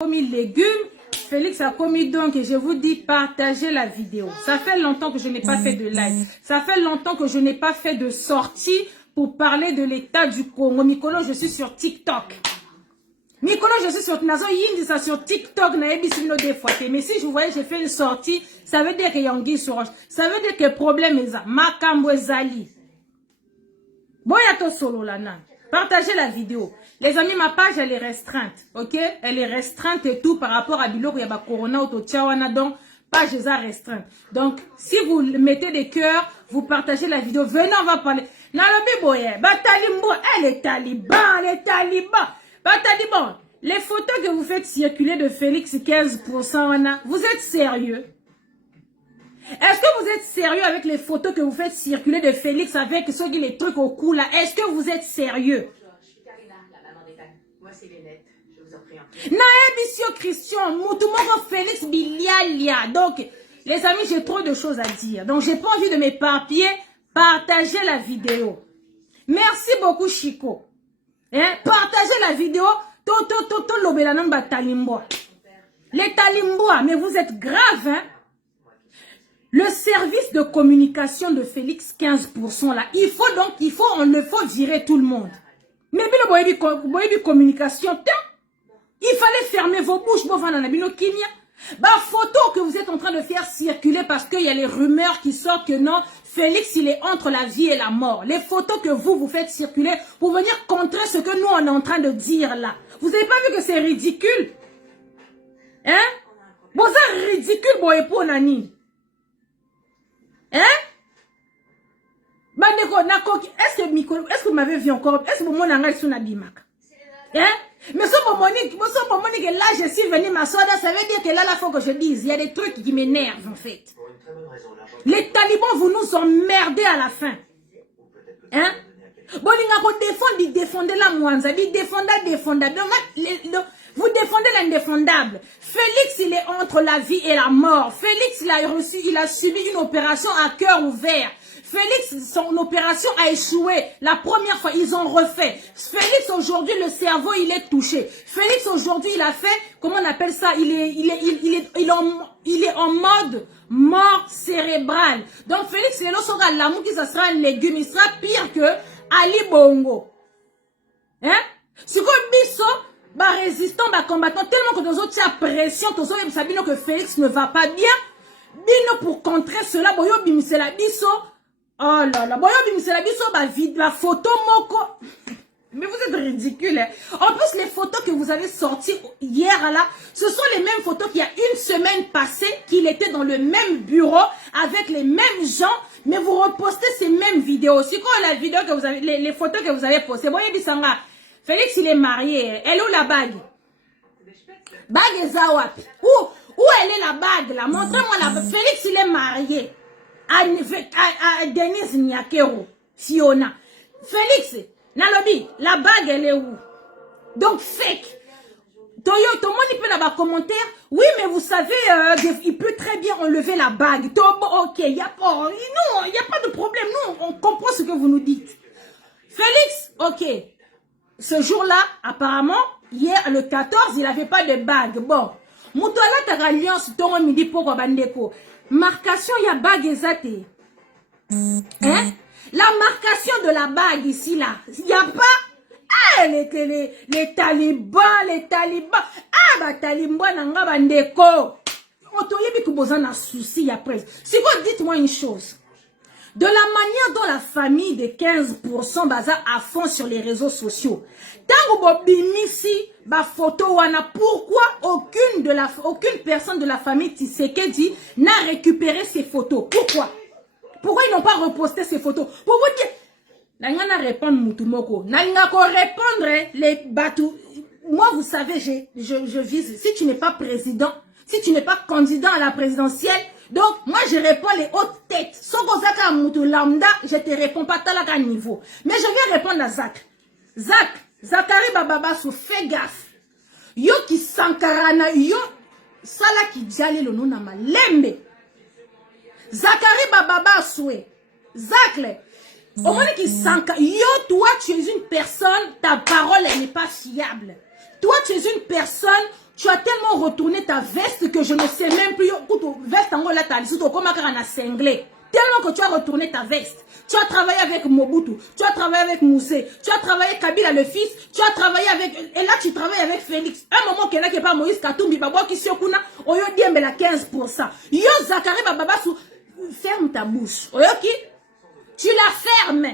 commis légumes, Félix a commis donc, et je vous dis, partagez la vidéo. Ça fait longtemps que je n'ai pas fait de live. Ça fait longtemps que je n'ai pas fait de sortie pour parler de l'état du Congo. Mikolo, je suis sur TikTok. Mikolo, je suis sur TikTok, mais si je vous voyais, j'ai fait une sortie, ça veut dire qu'il y a Anguille sur roche. Ça veut dire que le problème est ça. Makambo Zali. Boyato solo la nan. Partagez la vidéo. Les amis, ma page, elle est restreinte. Ok? Elle est restreinte et tout par rapport à Biloko Yaba Corona ou Tchawana. Donc, page est restreinte. Donc, si vous mettez des cœurs, vous partagez la vidéo. Venez, on va parler. Nalobi Boye, Batalimbo, les talibans, les talibans. Bataliban, les photos que vous faites circuler de Félix 15%, vous êtes sérieux? Est-ce que vous êtes sérieux avec les photos que vous faites circuler de Félix avec ceux qui les trucs au cou là? Est-ce que vous êtes sérieux? Je suis Karina, la maman d'Ethan. Moi c'est Lénette, je vous en prie. Naébissio Christian, Moutoumoro Félix Bilialia. Donc, les amis, j'ai trop de choses à dire. Donc, j'ai pas envie de m'éparpiller. Partagez la vidéo. Merci beaucoup, Chico. Hein? Partagez la vidéo. Les talimbois, mais vous êtes grave, hein? Le service de communication de Félix, 15% là. Il faut virer tout le monde. Mais bien, communication, il fallait fermer vos bouches. Bah, photo que vous êtes en train de faire circuler parce qu'il y a les rumeurs qui sortent que non, Félix, il est entre la vie et la mort. Les photos que vous faites circuler pour venir contrer ce que nous, on est en train de dire là. Vous n'avez pas vu que c'est ridicule? Hein? Bon, c'est ridicule, bon, et pour Nani. Hein? Est-ce que vous m'avez vu encore? Est-ce que vous m'avez vu sur Nabimak? Hein? Mais ce moment que là, je suis venu m'asseoir, ça veut dire que là, il faut que je dise, il y a des trucs qui m'énervent, en fait. Les talibans, vous nous emmerdez à la fin. Hein? Bon, ils défendent la Mouanza, ils défendent. Vous défendez l'indéfendable. Félix, il est entre la vie et la mort. Félix, il a subi une opération à cœur ouvert. Félix, son opération a échoué. La première fois, ils ont refait. Félix, aujourd'hui, le cerveau, il est touché. Félix, aujourd'hui, il a fait, comment on appelle ça? Il est en mode mort cérébrale. Donc, Félix, il est là, l'amour qui ça sera un légume. Il sera pire que Ali Bongo. Hein? Si vous biso, bah, résistant, bah, combattant, tellement que nous autres, il y a pression, tous autres, savons que Félix ne va pas bien. Bino, pour contrer cela, boyo, bimise la biso. Oh là là, boyo, bimise la biso, bah, vide, la photo, moko. Mais vous êtes ridicule, hein. En plus, les photos que vous avez sorties hier, là, ce sont les mêmes photos qu'il y a une semaine passée, qu'il était dans le même bureau, avec les mêmes gens, mais vous repostez ces mêmes vidéos. C'est quoi la vidéo que vous avez, les photos que vous avez postées? Boyo, bisanga. Félix, il est marié. Elle est où la bague? Bague est Zawap. Où elle est la bague là? Montrez-moi la bague. Félix, il est marié. À Denise Nyakero. Fiona. Félix, Nalobi, la bague, elle est où? Donc, fake. Tout le monde, il peut dans les commentaires. Oui, mais vous savez, il peut très bien enlever la bague. Ok, il n'y a pas de problème. Nous, on comprend ce que vous nous dites. Félix, ok. Ce jour-là, apparemment, hier, le 14, il n'avait pas de bague. Bon, Moutoala Taralliance, Toron Midi pour Bandeko. Marcation, il y a bague exacte. Hein? La marcation de la bague ici, là, il n'y a pas. Ah, les talibans. Ah, bah, talibans, nanga Bandeko. Otoyebi Kuboza na souci après. Si vous dites-moi une chose. De la manière dont la famille de 15% baza à fond sur les réseaux sociaux. Tant que bimisi ba photo wana, pourquoi aucune personne de la famille Tshisekedi n'a récupéré ces photos? Pourquoi ils n'ont pas reposté ces photos? Pour vous dire, Nangana répondre Moutoumoko. Nangako répondre les bateaux. Moi, vous savez, je vise. Si tu n'es pas président, si tu n'es pas candidat à la présidentielle, donc, moi, je réponds les hautes têtes. Sokozaka Moutou Lambda, je te réponds pas à niveau. Mais je viens répondre à Zach. Zakari Bababassou, fais gaffe. Yo qui sankarana, yo, sala qui djale le nom ma lembe. Zakari Bababassou, Zach, au moment qui sankarana, yo, toi, tu es une personne, ta parole, elle n'est pas fiable. Toi, tu es une personne, Tu as tellement retourné ta veste que je ne sais même plus. Veste en là, t'as dit, comment on a cinglé. Tellement que tu as retourné ta veste. Tu as travaillé avec Mobutu, tu as travaillé avec Moussé, tu as travaillé avec Kabila le fils, tu as travaillé avec... Et là, tu travailles avec Félix. Un moment, qu'il n'y a pas Moïse Katumbi, Babo qui Siokuna, Oyo Diembe la 15%. Yo Zakari Bababasou, ferme ta bouche. Oyo qui? Tu la fermes.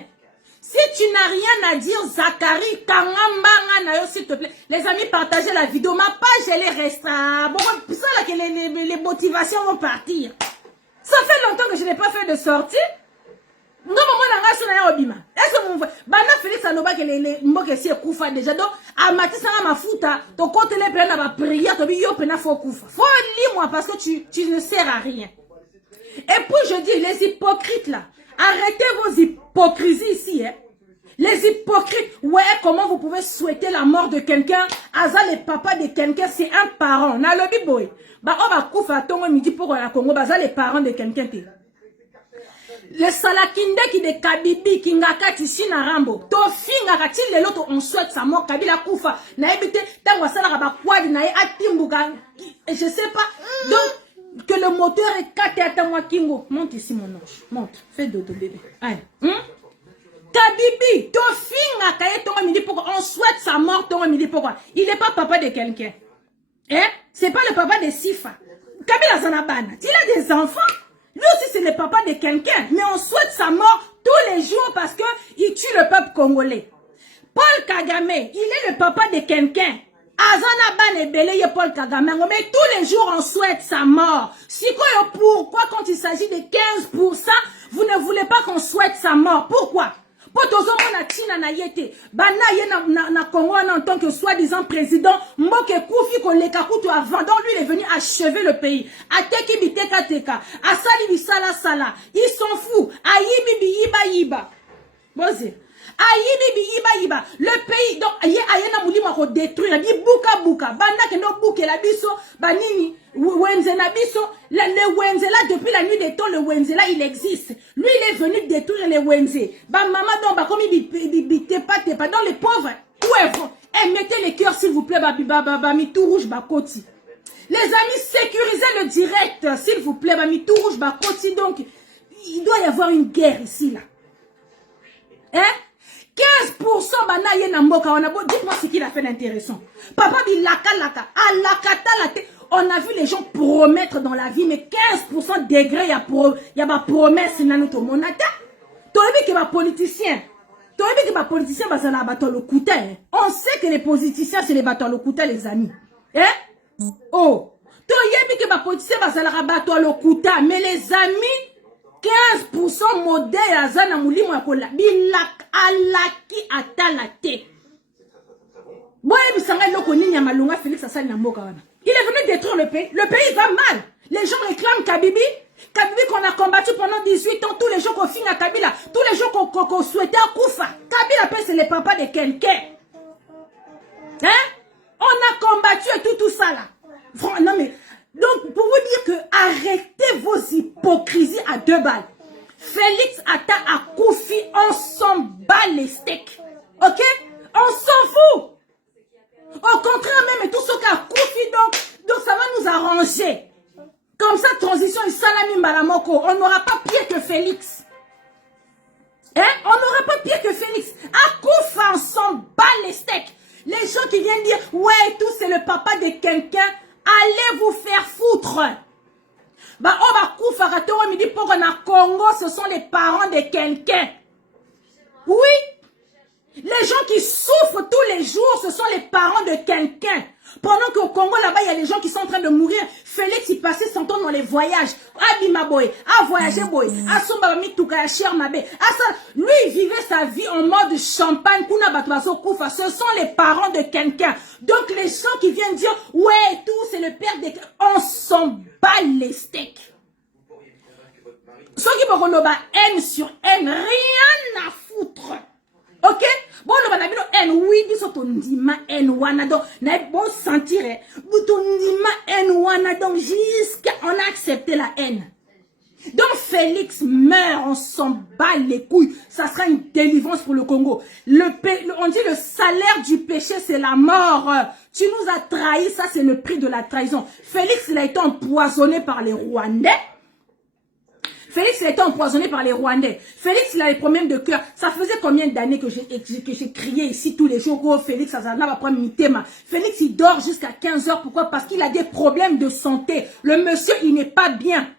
Si tu n'as rien à dire, Zakari, Kangamba, s'il te plaît. Les amis, partagez la vidéo. Ma page, elle est restreinte. Bon, ça là que les motivations vont partir. Ça fait longtemps que je n'ai pas fait de sortie. Non, maman, est-ce que mon Bana Félix Anoba, que les mboke si koufa déjà. Donc, à Matissa, ma fouta, ton compte les plein à ma prière, ton yo pena faut koufa. Faut lire moi parce que tu ne sers à rien. Et puis je dis, les hypocrites là, arrêtez vos hypocrisies ici, hein. Les hypocrites, ouais, comment vous pouvez souhaiter la mort de quelqu'un? Aza les papas de quelqu'un, c'est un parent. Na lobby boy. Bah, on va koufa tongo midi pour la Congo, bah, les parents de quelqu'un. Le salakinde qui de Kabibi, qui ngakati sina rambo. To finga kati le loto on souhaite sa mort, Kabila koufa. Na ebite, tangwa sala raba kwadi na atimbuga. Et je sais pas. Donc, que le moteur est kate atangwa kingo. Monte ici mon ange. Monte. Fais dodo bébé. Allez. Kabibi, to finga kaye tonga midi pourquoi? On souhaite sa mort tonga midi pourquoi? Il n'est pas papa de quelqu'un. Hein? C'est pas le papa de Sifa. Kabila Zanabana. Il a des enfants. Lui aussi, c'est le papa de quelqu'un. Mais on souhaite sa mort tous les jours parce qu'il tue le peuple congolais. Paul Kagame, il est le papa de quelqu'un. Azana Ban et Beleye Paul Kagame. Mais tous les jours, on souhaite sa mort. Pourquoi quand il s'agit de 15%, vous ne voulez pas qu'on souhaite sa mort? Pourquoi? Bana na Congo en tant que soi-disant président, Mboke Koufi Kolekakutu avant, donc lui il est venu achever le pays. Ateki biteka teka, asali bisala sala, il s'en fout. Ayibi bi yiba yiba. Boze. Ayibi bi yiba yiba. Le pays donc ayena mulima ko détruire, bi buka buka. Banda ke no buke la biso, banini Wenze na biso, le Wenze là depuis la nuit des temps, le Wenze là il existe. Lui il est venu détruire les Wenze. Bah maman donc bah comme il pas dans les pauvres. Où est vous? Eh mettez les cœurs s'il vous plaît, mi tout rouge bah koti. Les amis, sécurisez le direct s'il vous plaît, mi tout rouge bah koti. Donc il doit y avoir une guerre ici là. Hein? 15% bana yena mboka on a beau dites-moi ce qu'il a fait d'intéressant. Papa bi laka alakata la tête. On a vu les gens promettre dans la vie, mais 15% degré, il y a ma promesse dans notre monata. Tu as vu que ma politicien, le couteau. On sait que les politiciens, c'est les bateaux le couteau, les amis. Hein? Oh. Tu as vu que ma politicien, le couteau, mais les amis, 15% modèle à Zana Moulimo Yakola. Bilak alaki atalate. Boye bisanga loko ni Malunga Félix Assali Namboka wana. Il est venu détruire le pays. Le pays va mal. Les gens réclament Kabibi. Kabibi qu'on a combattu pendant 18 ans. Tous les gens qu'on finit à Kabila. Tous les gens qu'on souhaitait à Koufa. Kabila, c'est le papa de quelqu'un. Hein? On a combattu et tout ça là. Non mais, donc pour vous dire que arrêtez vos hypocrisies à 2 balles. Félix Ata à Koufi, on s'en bat les steaks. Ok? On s'en fout. Au contraire même, tout ce qu'a Koufi, donc ça va nous arranger. Comme ça, transition, Salami Mbalamoko, on n'aura pas pire que Félix. Hein? On n'aura pas pire que Félix. À Koufa, on s'en bat les steaks. Les gens qui viennent dire, ouais, tout c'est le papa de quelqu'un, allez vous faire foutre. Bah, on va Koufa, on me dit, pour qu'on a Congo, ce sont les parents de quelqu'un. Oui. Les gens qui souffrent tous les jours, ce sont les parents de quelqu'un. Pendant qu'au Congo, là-bas, il y a des gens qui sont en train de mourir. Félix, il passait son temps dans les voyages. Abima boy, à voyager boy, à Somba Mitouka, à Chermabe. Lui, il vivait sa vie en mode champagne. Kuna Batwaso Koufa. Ce sont les parents de quelqu'un. Donc, les gens qui viennent dire, ouais, tout, c'est le père de quelqu'un. On s'en bat les steaks. Ceux qui vont haine sur haine, rien à foutre. Ok? Bon, le banabino en oui, biso tondima en wana donc, n'a bon sentir, tondima en wana donc, jusqu'à on a accepté la haine. Donc Félix meurt, on s'en bat les couilles. Ça sera une délivrance pour le Congo. On dit le salaire du péché, c'est la mort. Tu nous as trahis, ça c'est le prix de la trahison. Félix, il a été empoisonné par les Rwandais. Félix, il a été empoisonné par les Rwandais. Félix, il a des problèmes de cœur. Ça faisait combien d'années que j'ai crié ici tous les jours, oh, Félix, ça va prendre mi thème. Félix, il dort jusqu'à 15 heures. Pourquoi? Parce qu'il a des problèmes de santé. Le monsieur, il n'est pas bien.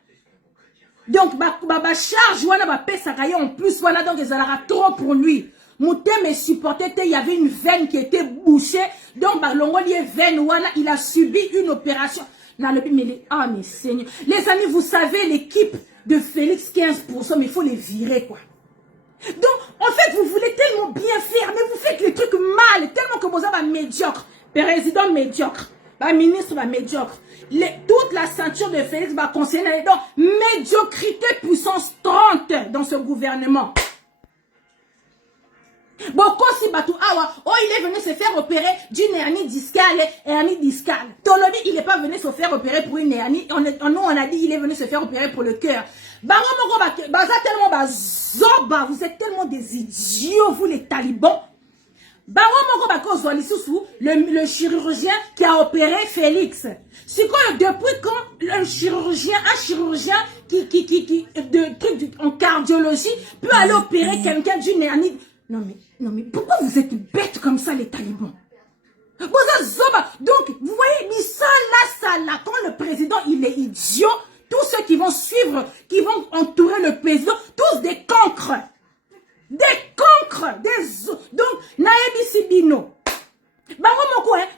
Donc, charge, voilà, pesa en plus, voilà, donc, ils aura trop pour lui. Moutem est supporté, il y avait une veine qui était bouchée. Donc, veine, voilà, il a subi une opération. Mais Seigneur. Les amis, vous savez, l'équipe de Félix, 15%, mais il faut les virer, quoi. Donc, en fait, vous voulez tellement bien faire, mais vous faites les trucs mal, tellement que vous avez médiocre. Président médiocre. Ministre médiocre. Toute la ceinture de Félix va concerner donc médiocrité puissance 30 dans ce gouvernement. Il est venu se faire opérer d'une hernie discale. Tolobi, il n'est pas venu se faire opérer pour une hernie. Nous, on a dit il est venu se faire opérer pour le cœur. Vous êtes tellement des idiots, vous les talibans. Le chirurgien qui a opéré Félix. C'est quoi depuis quand un chirurgien en cardiologie peut aller opérer quelqu'un d'une hernie? Non mais pourquoi vous êtes bêtes comme ça les talibans? Donc vous voyez, ça là, quand le président il est idiot, tous ceux qui vont suivre, qui vont entourer le président, tous des cancres. Des cancres, donc naebi sibino.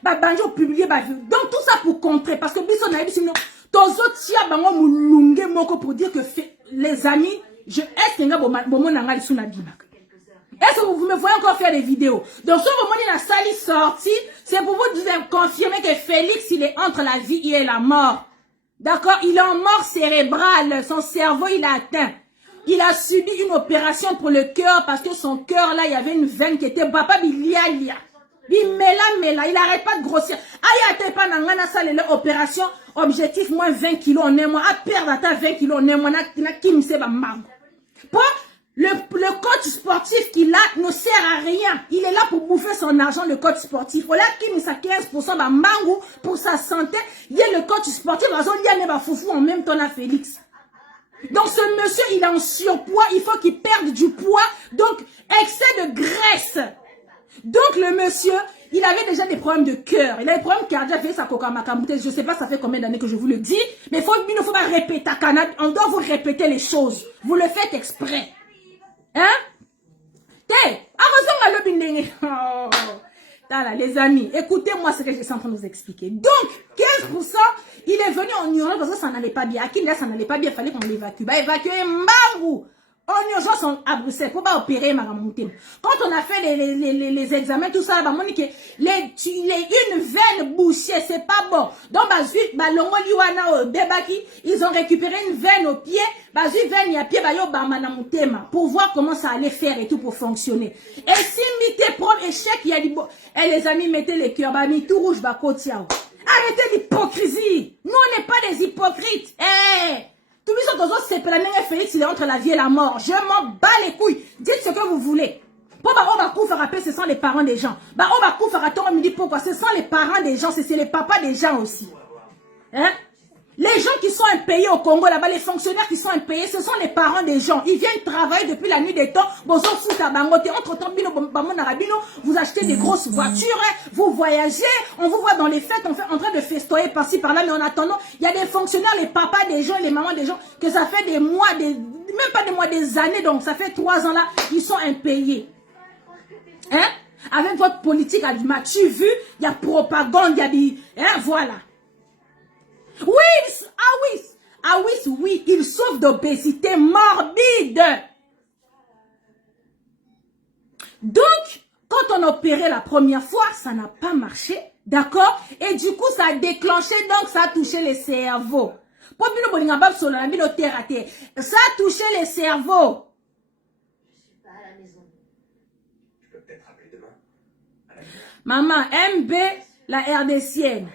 Banjo publié donc tout ça pour contrer parce que biso naebi sibino tozo tia bango mulunge moko pour dire que les amis, est-ce que vous me voyez encore faire des vidéos? Donc ce moment la salle sortie, c'est pour vous confirmer que Félix il est entre la vie et la mort. D'accord, il est en mort cérébrale, son cerveau il a atteint. Il a subi une opération pour le cœur parce que son cœur là, il y avait une veine qui était papa bilia. Il arrête pas de grossir. Pas opération, objectif moins 20 kilos en un mois. À perdre à 20 kilos en un mois, le coach sportif qu'il a ne sert à rien. Il est là pour bouffer son argent, le coach sportif. Voilà qu'il met sa 15% mango pour sa santé. Il y a le coach sportif, il y a foufou en même temps à Félix. Donc ce monsieur, il est en surpoids, il faut qu'il perde du poids, donc excès de graisse. Donc le monsieur, il avait déjà des problèmes de cœur, il avait des problèmes cardiaques, sa coca-macamoute, je sais pas ça fait combien d'années que je vous le dis, mais il ne faut pas répéter, on doit vous répéter les choses, vous le faites exprès. Hein? Les amis, écoutez-moi ce que je suis en train de vous expliquer. Donc, 15%, il est venu en urgence parce que ça n'allait pas bien. À Kinda, ça n'allait pas bien, il fallait qu'on l'évacue. Évacuer Mbangu en urgence à Bruxelles pour pas opérer Maramonté. Quand on a fait les examens, tout ça, une veine bouchée, c'est pas bon. Donc, ils ont récupéré une veine au pied, pour voir comment ça allait faire et tout pour fonctionner. Et si mettez propre échec, il y a dit bon, les amis, mettez les cœurs, tout rouge, arrêtez l'hypocrisie. Nous, on n'est pas des hypocrites. Tous les autres, c'est plané Félix, il est entre la vie et la mort. Je m'en bats les couilles. Dites ce que vous voulez. Ce sont les parents des gens. Me dit pourquoi? Ce sont les parents des gens, c'est les papas des gens aussi. Hein? Les gens qui sont impayés au Congo, là-bas, les fonctionnaires qui sont impayés, ce sont les parents des gens. Ils viennent travailler depuis la nuit des temps. Entre-temps, vous achetez des grosses voitures, vous voyagez, on vous voit dans les fêtes, on fait en train de festoyer par-ci, par-là, mais en attendant, il y a des fonctionnaires, les papas des gens, les mamans des gens, que ça fait des mois, même pas des mois, des années, donc ça fait 3 ans là, ils sont impayés. Hein? Avec votre politique, tu vu, il y a propagande, il y a des... Hein, voilà. Oui, il souffre d'obésité morbide. Donc, quand on a opéré la première fois, ça n'a pas marché, d'accord? Et du coup, ça a déclenché, donc ça a touché les cerveaux. Ça a touché les cerveaux. Je suis pas à la maison. Je peux peut-être appeler demain. Maman, MB, la RDCN.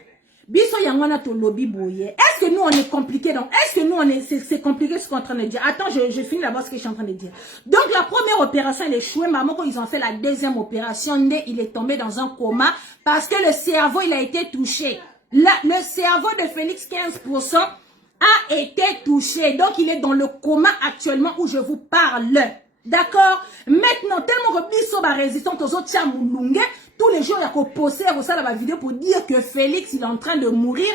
Biso yangwana to lobby boye. Est-ce est-ce que nous on est compliqué? Donc, est-ce que nous on est, c'est compliqué ce qu'on est en train de dire? Attends, je finis d'abord ce que je suis en train de dire. Donc, la première opération, elle est échouée. Maman, quand ils ont fait la deuxième opération, il est tombé dans un coma parce que le cerveau, il a été touché. Le cerveau de Félix, 15%, a été touché. Donc, il est dans le coma actuellement où je vous parle. D'accord? Maintenant, tellement que Bisso va résistant aux autres Tchamoulungue, tous les jours, il y a qu'au poster ça dans ma vidéo pour dire que Félix, il est en train de mourir.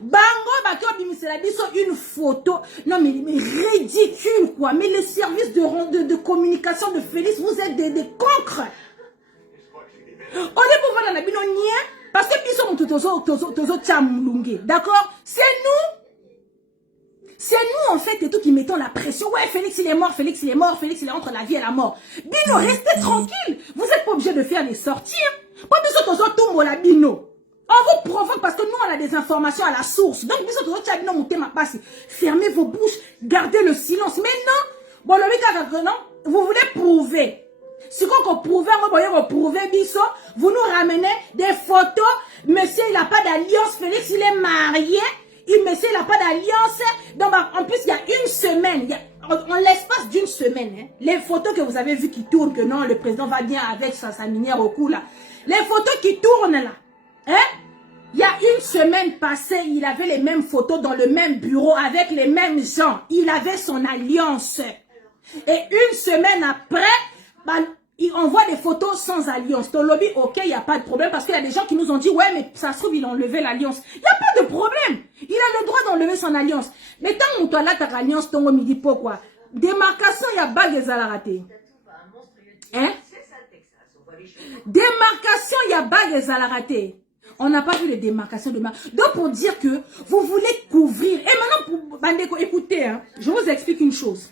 Bango, Bakio, Bimisela Bisso, une photo. Non, mais ridicule, quoi. Mais les services de communication de Félix, vous êtes des concres. On est pour voir dans la binonia, parce que Bisso, mon tozo Tchamoulungue. D'accord? C'est nous. C'est nous, en fait, et tout qui mettons la pression. Ouais, Félix, il est mort, Félix, il est mort, Félix, il est entre la vie et la mort. Bino, restez tranquille. Vous n'êtes pas obligé de faire des sorties. Pas besoin de tout la Bino. On vous provoque parce que nous, on a des informations à la source. Donc, fermez vos bouches, gardez le silence. Mais non, bon, le non, vous voulez prouver. Si on prouve, on prouve, Bisso, vous nous ramenez des photos. Monsieur, il n'a pas d'alliance. Félix, il est marié. Monsieur, il n'a pas d'alliance. Donc, en plus, il y a une semaine, en l'espace d'une semaine, hein, les photos que vous avez vues qui tournent, que non, le président va bien avec sa minière au cou, là. Les photos qui tournent, là. Hein? Il y a une semaine passée, il avait les mêmes photos dans le même bureau avec les mêmes gens. Il avait son alliance. Et une semaine après, bah, il envoie des photos sans alliance. Ton lobby, ok, il n'y a pas de problème parce qu'il y a des gens qui nous ont dit, ouais, mais ça se trouve, il a enlevé l'alliance. Il n'y a pas de problème. Il a le droit d'enlever son alliance. Mais tant que toi là, ta alliance, ton midi, pourquoi? Démarcation, il y a bague et raté. Hein? Démarcation, il y a bague et raté. On n'a pas vu les démarcations de marque. Donc, pour dire que vous voulez couvrir. Et maintenant, pour Bandeko, écoutez, hein, je vous explique une chose.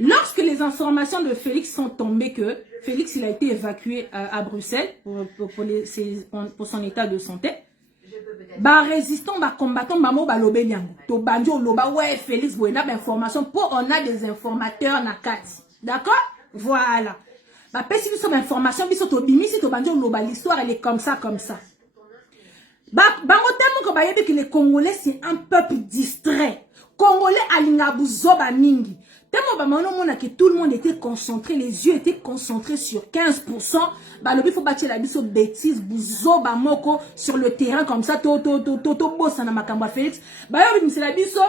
Lorsque les informations de Félix sont tombées que Félix il a été évacué à Bruxelles pour son état de santé, bah résistant, bah combattant, bah mo bah lobé nyango. To banjo loba ouais Félix boena d'informations pour on a des informateurs na kati. D'accord? Voilà. Bah pesi biso d'informations biso to bimi si to banjo loba l'histoire elle est comme ça comme ça. Bah bango tellement que bah yebi que les Congolais c'est un peuple distrait. Congolais alinga buzoba mingi. Tellement que tout le monde était concentré, les yeux étaient concentrés sur 15%. Bah le faut bâtir la biso bêtise buzo ba moko sur le terrain comme ça to bossa na makamba Félix. Bah yo c'est la biso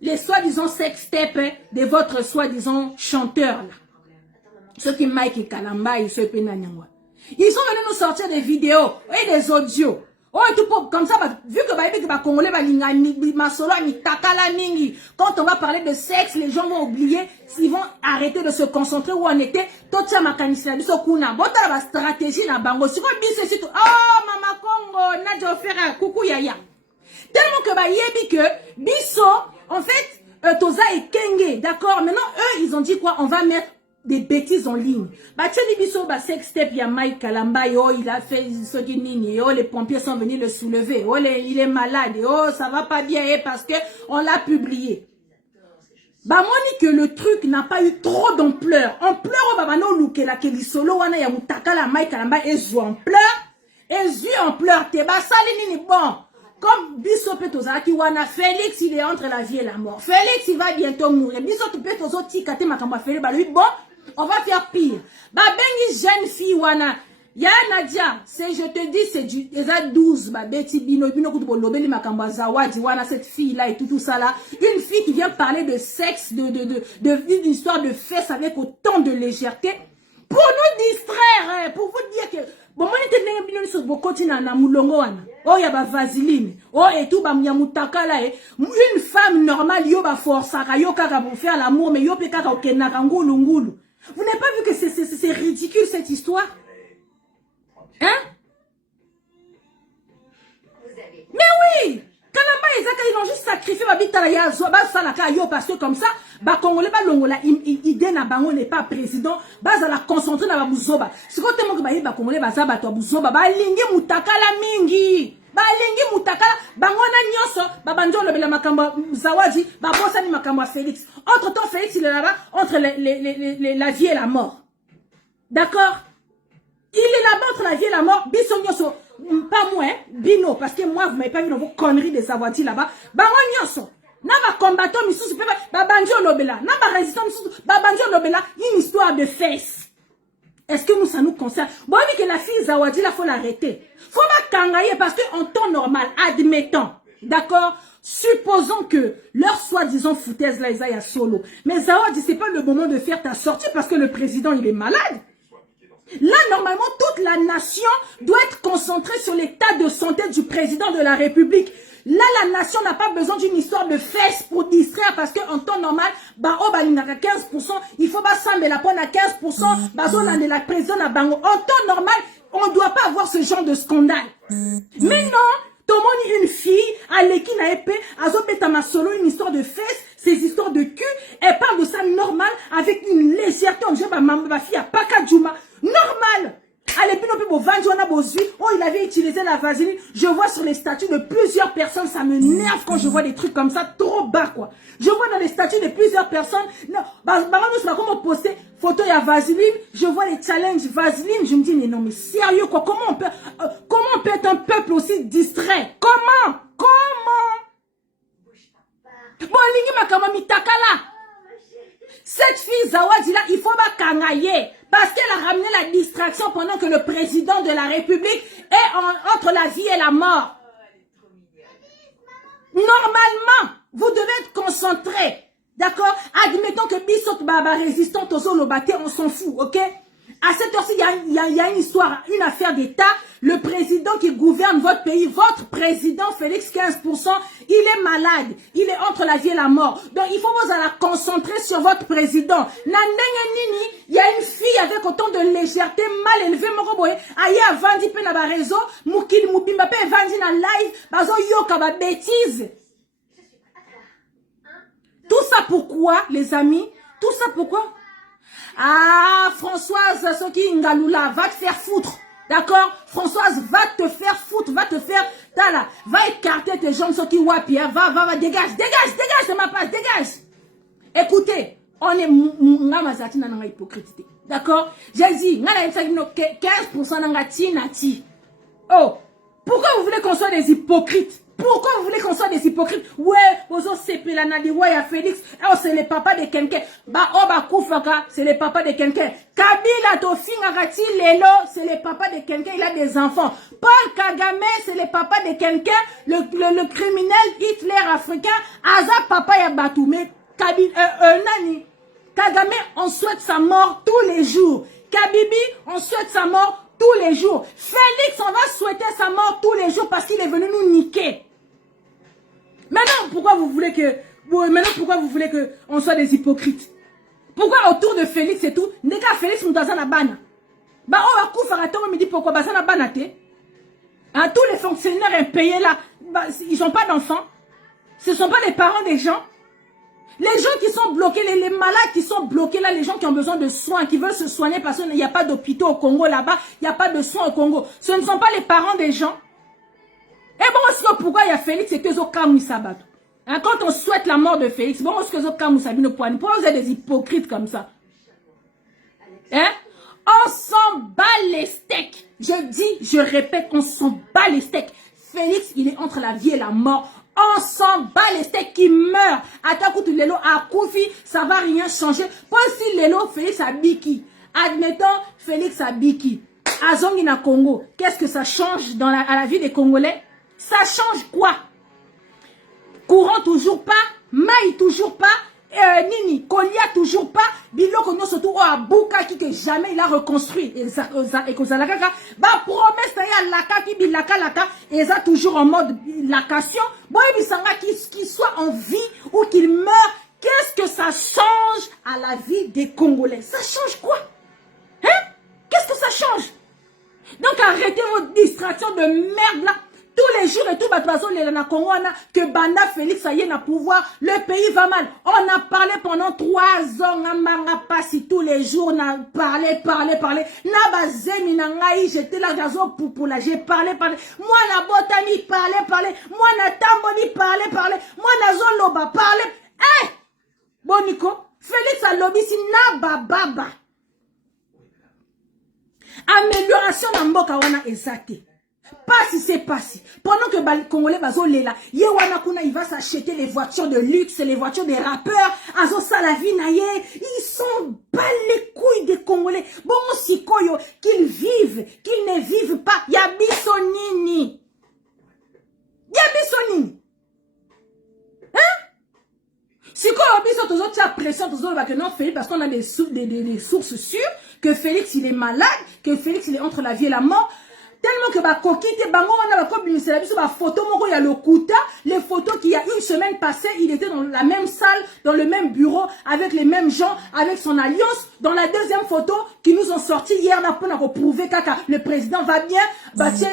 les soi-disant sextep de votre soi-disant chanteur là. Ceux qui Mike Kalamba et ceux Penanyangwa. Ils sont venus nous sortir des vidéos et des audios. Oh, tout comme ça, vu que Congolais, quand on va parler de sexe, les gens vont oublier, ils vont arrêter de se concentrer où on était. Tout ça, ma canisla, biso kuna. Bon, t'as la stratégie na bango. Si on bise c'est tout. Oh, Mama Congo, Nadjo Ferra, coucou yaya. Tellement que yebi que biso, en fait, Toza et Kenge, d'accord. Maintenant, eux, ils ont dit quoi? On va mettre des bêtises en ligne. Bah, tu dis biso, bah, sextep, ya Mike Kalamba, oh, il a fait ce qui nini, oh, les pompiers sont venus le soulever, oh, il est malade, oh, ça va pas bien, parce que on l'a publié. Bah, moi, ni que le truc n'a pas eu trop d'ampleur. Ampleur, oh, bah, no, louke, la, ke solo, wana, ya mutaka, la Mike Kalamba, et zo ampleur, te, bah, ça, nini, bon. Comme biso petozaki wana, Félix, il est entre la vie et la mort. Félix, il va bientôt mourir. Biso, tu peux tozoki, kate, makamba, Félix, bah, lui, bon. On va faire pire. Bah, bengi jeune fille, wana. Ya Nadia, je te dis, c'est du, les a 12, bah, beti, bino, kutubo, lobeli, makamba, zawadi, wana, cette fille-là et tout ça là. Une fille qui vient parler de sexe, d'une histoire de fesses avec autant de légèreté. Pour nous distraire, pour vous dire que, bon, moi, je n'ai pas sur beaucoup de moulongo, oh, y a ba vaseline, oh, et tout, bah, mutaka là, une femme normale, yo, ba force, yo, kaka, pour faire l'amour, mais yo, pe, kaka, okenaka, ngulu, ngulu. Vous n'avez pas vu que c'est ridicule cette histoire? Hein? Mais oui! Kalamba et Zaka, ils ont juste sacrifié ma bite à la yazo, bah, ça la yo, parce que comme ça, bah, Congolais, bah, longola, idée na bango n'est pas président, bah, ça la concentrer na ba buzoba. Si quand t'es mon bah, Congolais, bah, ça, bah, toi, buzoba, bah, lingi mutaka la mingi. Bah, lingi mutaka la, bango na nyoso, bah, banjo le bela makamba, zawadi, bah, bossa ni makamba Félix. Entre temps, Félix, il est là-bas, entre la vie et la mort. D'accord? Il est là-bas entre la vie et la mort, biso nyoso. pas moi, hein, Bino, parce que moi, vous m'avez pas vu dans vos conneries de savoir dit là-bas. Bango nyonso. Na ba combattant misusu pe ba banjo lobela. Na ba résistant misusu ba banjo lobela. Une histoire de fesses. Est-ce que nous, ça nous concerne? Bon, oui, que la fille Zawadi, là, faut l'arrêter. Faut pas kangailler parce qu'en temps normal, admettons, d'accord? Supposons que leur soi-disant foutaise, là, ils aillent à solo. Mais Zawadi, c'est pas le moment de faire ta sortie parce que le président, il est malade. Là, normalement, toute la nation doit être concentrée sur l'état de santé du président de la République. Là, la nation n'a pas besoin d'une histoire de fesses pour distraire parce qu'en temps normal, bah, oh, bah, il n'y a 15%, il faut pas s'en la pointe à 15%, bah, on a de la prison à Bango. En temps normal, on ne doit pas avoir ce genre de scandale. Mais non, tout le monde, une fille, à l'équipe n'a épée, à Zopetama solo, une histoire de fesses, ces histoires de cul, elle parle de ça normal, avec une légèreté, on dirait, bah, ma fille a pas qu'à Djouma. Normal! Allez, puis non, oh, il avait utilisé la vaseline. Je vois sur les statuts de plusieurs personnes, ça me nerve quand je vois des trucs comme ça, trop bas, quoi. Je vois dans les statuts de plusieurs personnes, non, bah, comment poster photo et vaseline, je vois les challenges vaseline, je me dis, mais non, mais sérieux, quoi, comment on peut être un peuple aussi distrait? Comment? Bon, Lingi Makamami Takala. Cette fille Zawadi là, il faut pas kangailler. Parce qu'elle a ramené la distraction pendant que le président de la République est entre la vie et la mort. Normalement, vous devez être concentré. D'accord? Admettons que Bissot Baba résistante aux Olobate, on s'en fout, ok? À cette heure-ci, il y a une histoire, une affaire d'État. Le président qui gouverne votre pays, votre président Félix 15%, il est malade. Il est entre la vie et la mort. Donc, il faut vous la concentrer sur votre président. Il y a une fille avec autant de légèreté, mal élevée, aïe, a vendu pe na ba réseau, moukil moubimba pe vendu na live, bazo yoka ba bêtise. Tout ça pourquoi, les amis? Tout ça pourquoi? Ah, Françoise Soki Ngaloula, va te faire foutre. D'accord? Françoise, va te faire foutre, va te faire... Tala, va écarter tes jambes Soki Wapi, hein, va, dégage de ma place, dégage. Écoutez, on est... Ngamazati n'a hypocrite. D'accord? J'ai dit, 15% nangati. Oh, pourquoi vous voulez qu'on soit des hypocrites? Pourquoi vous voulez qu'on soit des hypocrites? Ouais, Ozo Sepelanadi, ouais, à Félix, oh, c'est le papa de quelqu'un. Bah, oh, bah, Koufaka, c'est le papa de quelqu'un. Kabila Tofingarati Lelo, c'est le papa de quelqu'un, il a des enfants. Paul Kagame, c'est le papa de quelqu'un, le criminel Hitler africain, Aza papa Yabatou. Mais Nani, Kagame, on souhaite sa mort tous les jours. Kabibi, on souhaite sa mort tous les jours. Félix, on va souhaiter sa mort tous les jours parce qu'il est venu nous niquer. Maintenant, pourquoi vous voulez qu'on soit des hypocrites? Pourquoi autour de Félix et tout, nega Félix nous dans la banne? Bah, on va couper on me dit pourquoi, bah, ça n'a pas naté. Hein, tous les fonctionnaires impayés là, bah, ils n'ont pas d'enfants. Ce ne sont pas les parents des gens. Les gens qui sont bloqués, les malades qui sont bloqués là, les gens qui ont besoin de soins, qui veulent se soigner parce qu'il n'y a pas d'hôpitaux au Congo là-bas, il n'y a pas de soins au Congo. Ce ne sont pas les parents des gens. Et bon, aussi, pourquoi il y a Félix et que Zokamou Sabato? Hein, quand on souhaite la mort de Félix, bon, est-ce que Zokamou Sabino Poani? Pourquoi vous êtes des hypocrites comme ça? Hein? On s'en bat les steaks. Je dis, je répète, on s'en bat les steaks. Félix, il est entre la vie et la mort. On s'en bat les steaks qui meurent. Atakutu Lelo à Koufi, ça va rien changer. Pas si Lelo, Félix à Biki. Admettons, Félix à Biki. Azongina Congo. Qu'est-ce que ça change à la vie des Congolais? Ça change quoi? Courant toujours pas, maï toujours pas, Nini, Kolia toujours pas, Biloko no surtout à Bouka qui que jamais il a reconstruit. Et Kozalaka, bah promesse ya laka qui bilaka laka, et ça toujours en mode lacation. Bon, bisanga qu'il soit en vie ou qu'il meure, qu'est-ce que ça change à la vie des Congolais? Ça change quoi? Hein? Qu'est-ce que ça change? Donc arrêtez votre distraction de merde là. Tous les jours et tout, que Banda Félix, ça y est, na pouvoir, le pays va mal. On a parlé pendant 3 ans, on passé tous les jours, on a parlé. Na bazemi na ngai, j'étais là, pour la, j'ai parlé. Moi, na botani, parlé. Moi, na tamboni, parlé. Moi, na zoloba, parlé. Eh! Bon, Nico, Félix a lobby si na bababa. Amélioration na mboka wana ezate. Passe, c'est passé. Pendant que les Congolais bazolela, Yewanakuna, il va s'acheter les voitures de luxe, les voitures des rappeurs, Azo Salavinaye, ils sont bas les couilles des Congolais. Bon, sikoyo, qu'ils vivent, qu'ils ne vivent pas. Yabisonini. Yabisonini. Hein? Sikoyo, biso, tous autres, tu as pression, tous autres, que non, Félix, parce qu'on a des sources sûres, que Félix, il est malade, que Félix, il est entre la vie et la mort. Tellement que bah coquille bango on a comme ministère sur ma photo mon il y a le Kouta les photos qu'il y a une semaine passée il était dans la même salle dans le même bureau avec les mêmes gens avec son alliance dans la deuxième photo qui nous ont sorti hier là pour nous prouver que le président va bien bah tiens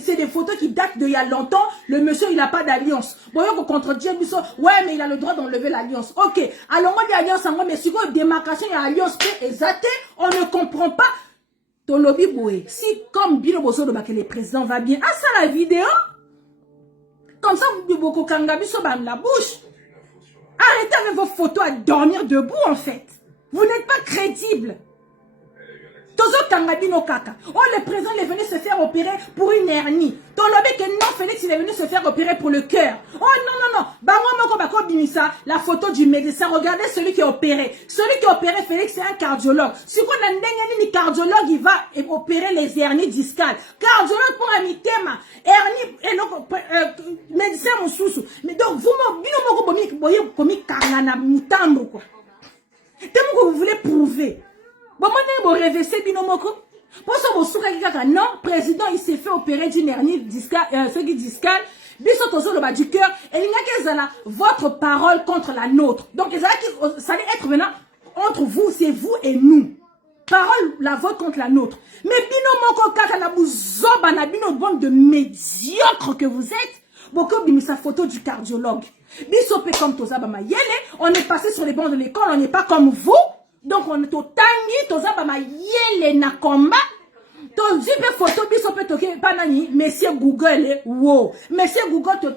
c'est des photos qui datent d'il y a longtemps le monsieur il a pas d'alliance bon on contredire biso ouais mais il a le droit d'enlever l'alliance ok alors on dit alliance en moi mais si quoi démarcation il y a alliance exacte on ne comprend pas. Lobby boy. Si comme Bino Boso que le président va bien, ah ça la vidéo, comme ça vous beaucoup kangabi sur la bouche. Arrêtez avec vos photos à dormir debout en fait. Vous n'êtes pas crédible. Tozo kangabi no kaka. Oh le président il est venu se faire opérer pour une hernie. Ton lobby que non Félix il est venu se faire opérer pour le cœur. Oh non. Bango moko bako binisa la photo du médecin. Regardez celui qui est opéré. Celui qui est opéré Félix c'est un cardiologue. Si on a ni cardiologue il va opérer les hernies discales. Cardiologue pour un mitema. Hernie et donc médecin mon sous. Mais donc vous bino moko bomi karnana mutambo quoi. Tellement que vous voulez prouver. Bon, moi, je vais réveiller Binomoko. Pour ça, vous saurez que non, président, il s'est fait opérer d'une hernie discale, Biso tozo le bas du cœur, et il y a que votre parole contre la nôtre. Donc, ça allait être maintenant entre vous, c'est vous et nous. Parole, la vôtre contre la nôtre. Mais Binomoko, kaka na buzoba na bino bande de médiocres que vous êtes, beaucoup de sa photo du cardiologue. Biso pe comme toza bama yele, on est passé sur les bancs de l'école, on n'est pas comme vous. Donc on est au tangi, toza bama yele na combat. To zipe photo biso pe toke panani monsieur Google wow. Monsieur Google te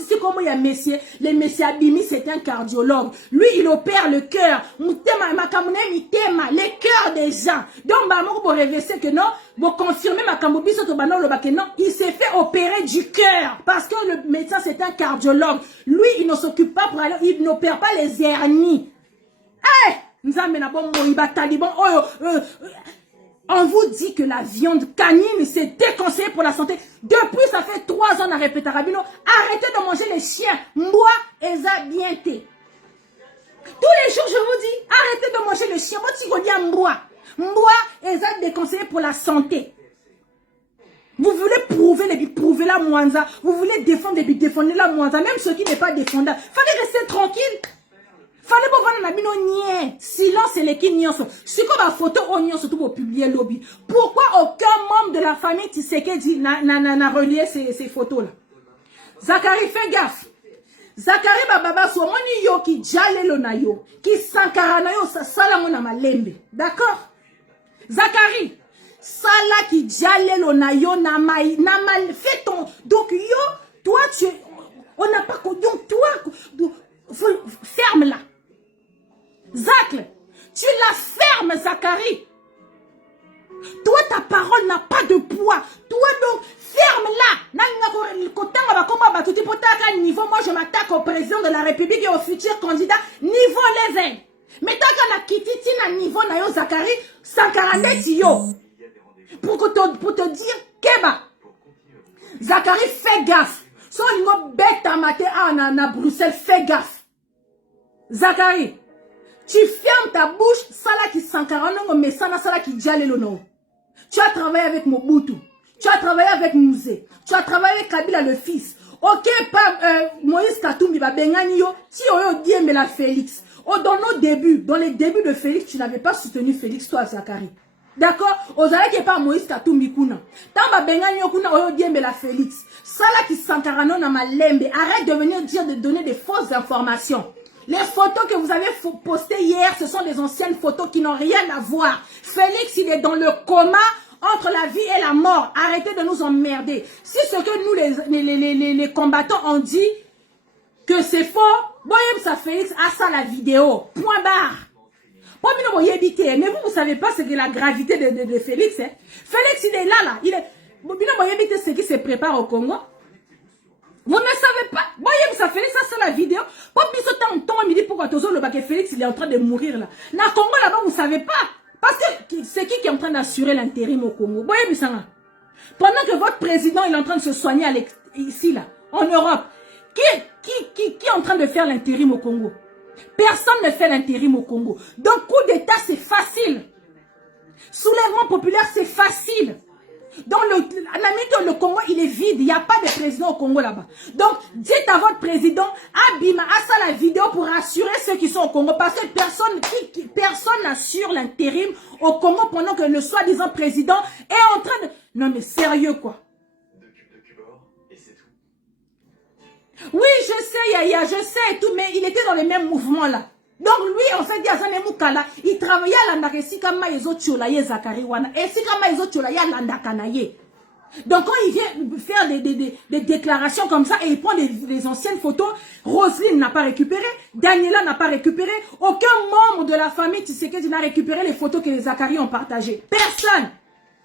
ici comme il y a monsieur, le monsieur Abimi c'est un cardiologue. Lui il opère le cœur, mutema makamune mitema, le cœur des gens. Donc maman pour révéler que non, pour confirmer makambo biso to bano loba que non, il s'est fait opérer du cœur parce que le médecin c'est un cardiologue. Lui il ne s'occupe pas pour aller, il n'opère pas les hernies. Eh nous amène bon moïba taliban on vous dit que la viande canine c'est déconseillé pour la santé. Depuis ça fait 3 ans à répéter Rabino, arrêtez de manger les chiens. Moi et Zabienté. Tous les jours je vous dis, arrêtez de manger les chiens. Moi si vous dites moi et Zab déconseillé pour la santé. Vous voulez prouver la Mwanza. Vous voulez défendre la Mwanza. Même ce qui n'est pas défendable. Fallait rester tranquille. Fallait pas voir na bino nie. Silence et les qui n'y sont. Si comme la photo on y surtout pour publier lobby. Pourquoi aucun membre de la famille Tshisekedi n'a relié ces photos là? Zakari fais gaffe. Zakari bababa so moni yo ki jalelo na yo. Ki sankara na yo sa sala mona malembe. D'accord? Zakari sala ki jalelo na yo na mal fait ton donc yo toi tu on n'a pas donc toi ferme là. Zacle, tu la fermes, Zakari. Toi, ta parole n'a pas de poids. Toi, donc, ferme-la. Moi, je m'attaque au président de la République et au futur candidat niveau level. Mais tant qu'on a quitté un niveau na yo Zakari, 140 yo. Pour te dire, Keba. Zakari, fais gaffe. So, il m'a bête à mater à Bruxelles, fais gaffe. Zakari. Tu fermes ta bouche, sala qui s'encarane, mais sala qui diale le nom. Tu as travaillé avec Mobutu, tu as travaillé avec Mouzé, tu as travaillé avec Kabila le fils. Ok, pas Moïse Katumbi, Bengani yo, ti oyo diembe la Félix. Oh, dans les débuts de Félix, tu n'avais pas soutenu Félix, toi, Zakari. D'accord? Ozala qui est pas Moïse Katumbi kuna. Tamba Bengani yo kuna oyo diembe la Félix. Sala qui s'encarane na malembe. Arrête de venir dire de donner des fausses informations. Les photos que vous avez postées hier, ce sont des anciennes photos qui n'ont rien à voir. Félix, il est dans le coma entre la vie et la mort. Arrêtez de nous emmerder. Si ce que nous, les combattants, ont dit que c'est faux, voyez ça Félix a ça la vidéo. Point barre. Mais vous ne savez pas ce que la gravité de Félix. Hein? Félix, il est là. Il est... ce qui se prépare au Congo. Vous ne savez pas. Voyez, ça fait ça, c'est la vidéo. Pour plus de temps, on me dit pourquoi Tozo le bac Félix, il est en train de mourir là. Dans le Congo, là-bas, vous ne savez pas. Parce que c'est qui est en train d'assurer l'intérim au Congo. Voyez, Bissanga. Pendant que votre président il est en train de se soigner ici, là, en Europe, qui est en train de faire l'intérim au Congo? Personne ne fait l'intérim au Congo. Donc, coup d'État, c'est facile. Soulèvement populaire, c'est facile. Donc, le Congo, il est vide. Il n'y a pas de président au Congo là-bas. Donc, dites à votre président, Abima, à ça la vidéo pour assurer ceux qui sont au Congo. Parce que personne n'assure l'intérim au Congo pendant que le soi-disant président est en train de... Non, mais sérieux, quoi. Et c'est tout. Oui, je sais, Yaya, je sais et tout, mais il était dans le même mouvement là. Donc lui, on s'est dit à Zane Moukala, il travaillait à l'andaka, si kama yezo tcholaye Zakari wana, et si kama yezo tcholaye l'andaka naye. Donc quand il vient faire des déclarations comme ça, et il prend des anciennes photos, Roselyne n'a pas récupéré, Daniela n'a pas récupéré, aucun membre de la famille Tshisekedi n'a récupéré les photos que les Zakari ont partagées. Personne.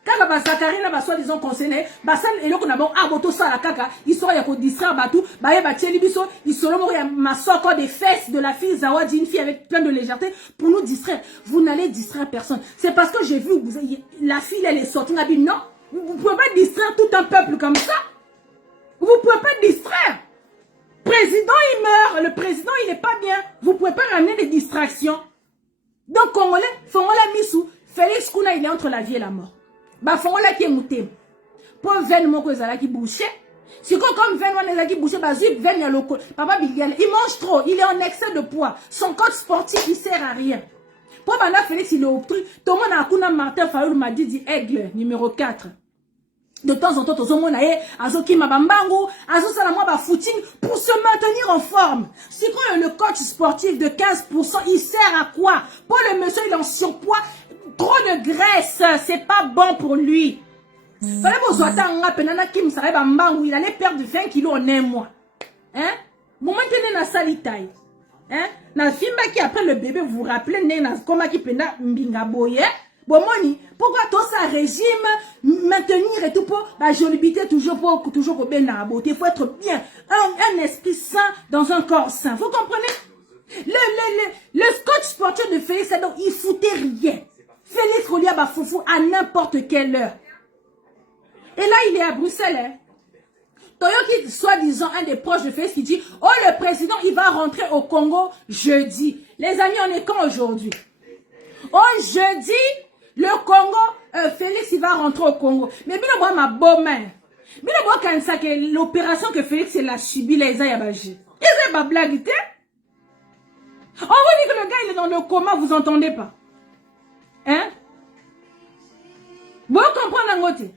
Kaka Zakari n'a pas soi-disant concerné, Bassan et l'autre n'a bon aboto ça la kaka, il sera yako distraire batou, baye batcheli biso, il sera mort ma encore des fesses de la fille Zawadi, une fille avec plein de légèreté pour nous distraire. Vous n'allez distraire personne. C'est parce que j'ai vu la fille elle est sortie, on a dit non, vous ne pouvez pas distraire tout un peuple comme ça. Vous ne pouvez pas distraire. Président il meurt, le président il n'est pas bien. Vous ne pouvez pas ramener des distractions. Donc Congolais, Fongola Missou, Félix Kouna il est entre la vie et la mort. Bah Fongola qui est mouté. Pour veine moko ezala qui bouché. Si comme veine wana ezala qui bouché, bah zip veine ya loko. Papa Bigiel, il mange trop, il est en excès de poids. Son corps sportif il sert à rien. Pour Banda Félix il est obtru. Tout le monde a Akuna Martin Fayoul m'a dit aigle numéro 4. De temps en temps, Tozomo Nae, Azoki Mabambangu, Azo Salamwa ba footing pour se maintenir en forme. Si quand le coach sportif de 15%, il sert à quoi? Pour le monsieur, il est en surpoids, trop de graisse, c'est pas bon pour lui. Il allait perdre 20 kilos en un mois. Hein? Bon, maintenant, na salitaille. Hein? Na filma qui après le bébé, vous vous rappelez, comment qui pena mbinga boye? Bon, moni, pourquoi tout ça régime, maintenir et tout pour, bah, jolibité toujours pour bien la beauté. Il faut être bien, un esprit sain dans un corps sain. Vous comprenez? Le coach sportif de Félix, donc, il foutait rien. Félix Rolia Bafoufou à n'importe quelle heure. Et là, il est à Bruxelles, hein. Toyoki, soi-disant, un des proches de Félix qui dit, oh, le président, il va rentrer au Congo jeudi. Les amis, on est quand aujourd'hui? Oh, jeudi, le Congo, Félix, il va rentrer au Congo. Mais bien, moi, ma beau-mère. Bien, moi, quand ça, que l'opération que Félix, il a subi, les Ayabaji. Qu'est-ce que ma blague était? On vous dit que le gars, il est dans le coma, vous entendez pas? Hein? Vous comprenez un côté?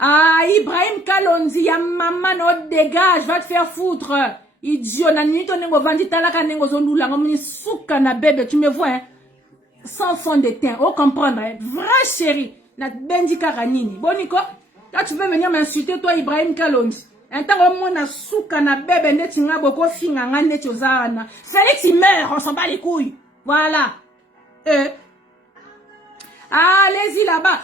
Ah, Ibrahim Kalonzi, ya maman, no dégage, va te faire foutre. Idiot, na nuit, on est vendu talaka nengo zolula, on est souka na bébé, tu me vois, hein? Sans fond de teint, oh comprendre, hein? Vrai chéri, na bendi karanini. Bon, Nico, là tu veux venir m'insulter, toi, Ibrahim Kalonzi. Un temps, on a souka na bébé, net singa boko finga net yozana. Félix, il meurt, on s'en bat les couilles. Voilà. Allez-y là-bas.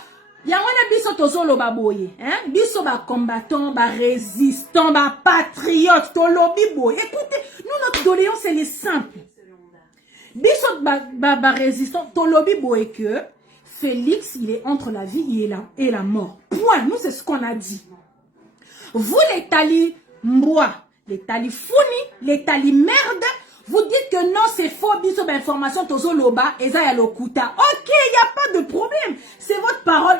Yangona biso tozolo baboye, hein? Biso ba combattant, ba résistant, ba patriote, tolobi boy. Écoutez, nous notre doléance elle est simple. Biso ba résistant, tolobi boy que Félix il est entre la vie et la mort. Point. Nous c'est ce qu'on a dit. Vous les tali mbois, les tali founi, les tali merde. Vous dites que non, c'est faux, biso d'information, tozo loba, et ça y a l'okuta. Ok, il n'y a pas de problème. C'est votre parole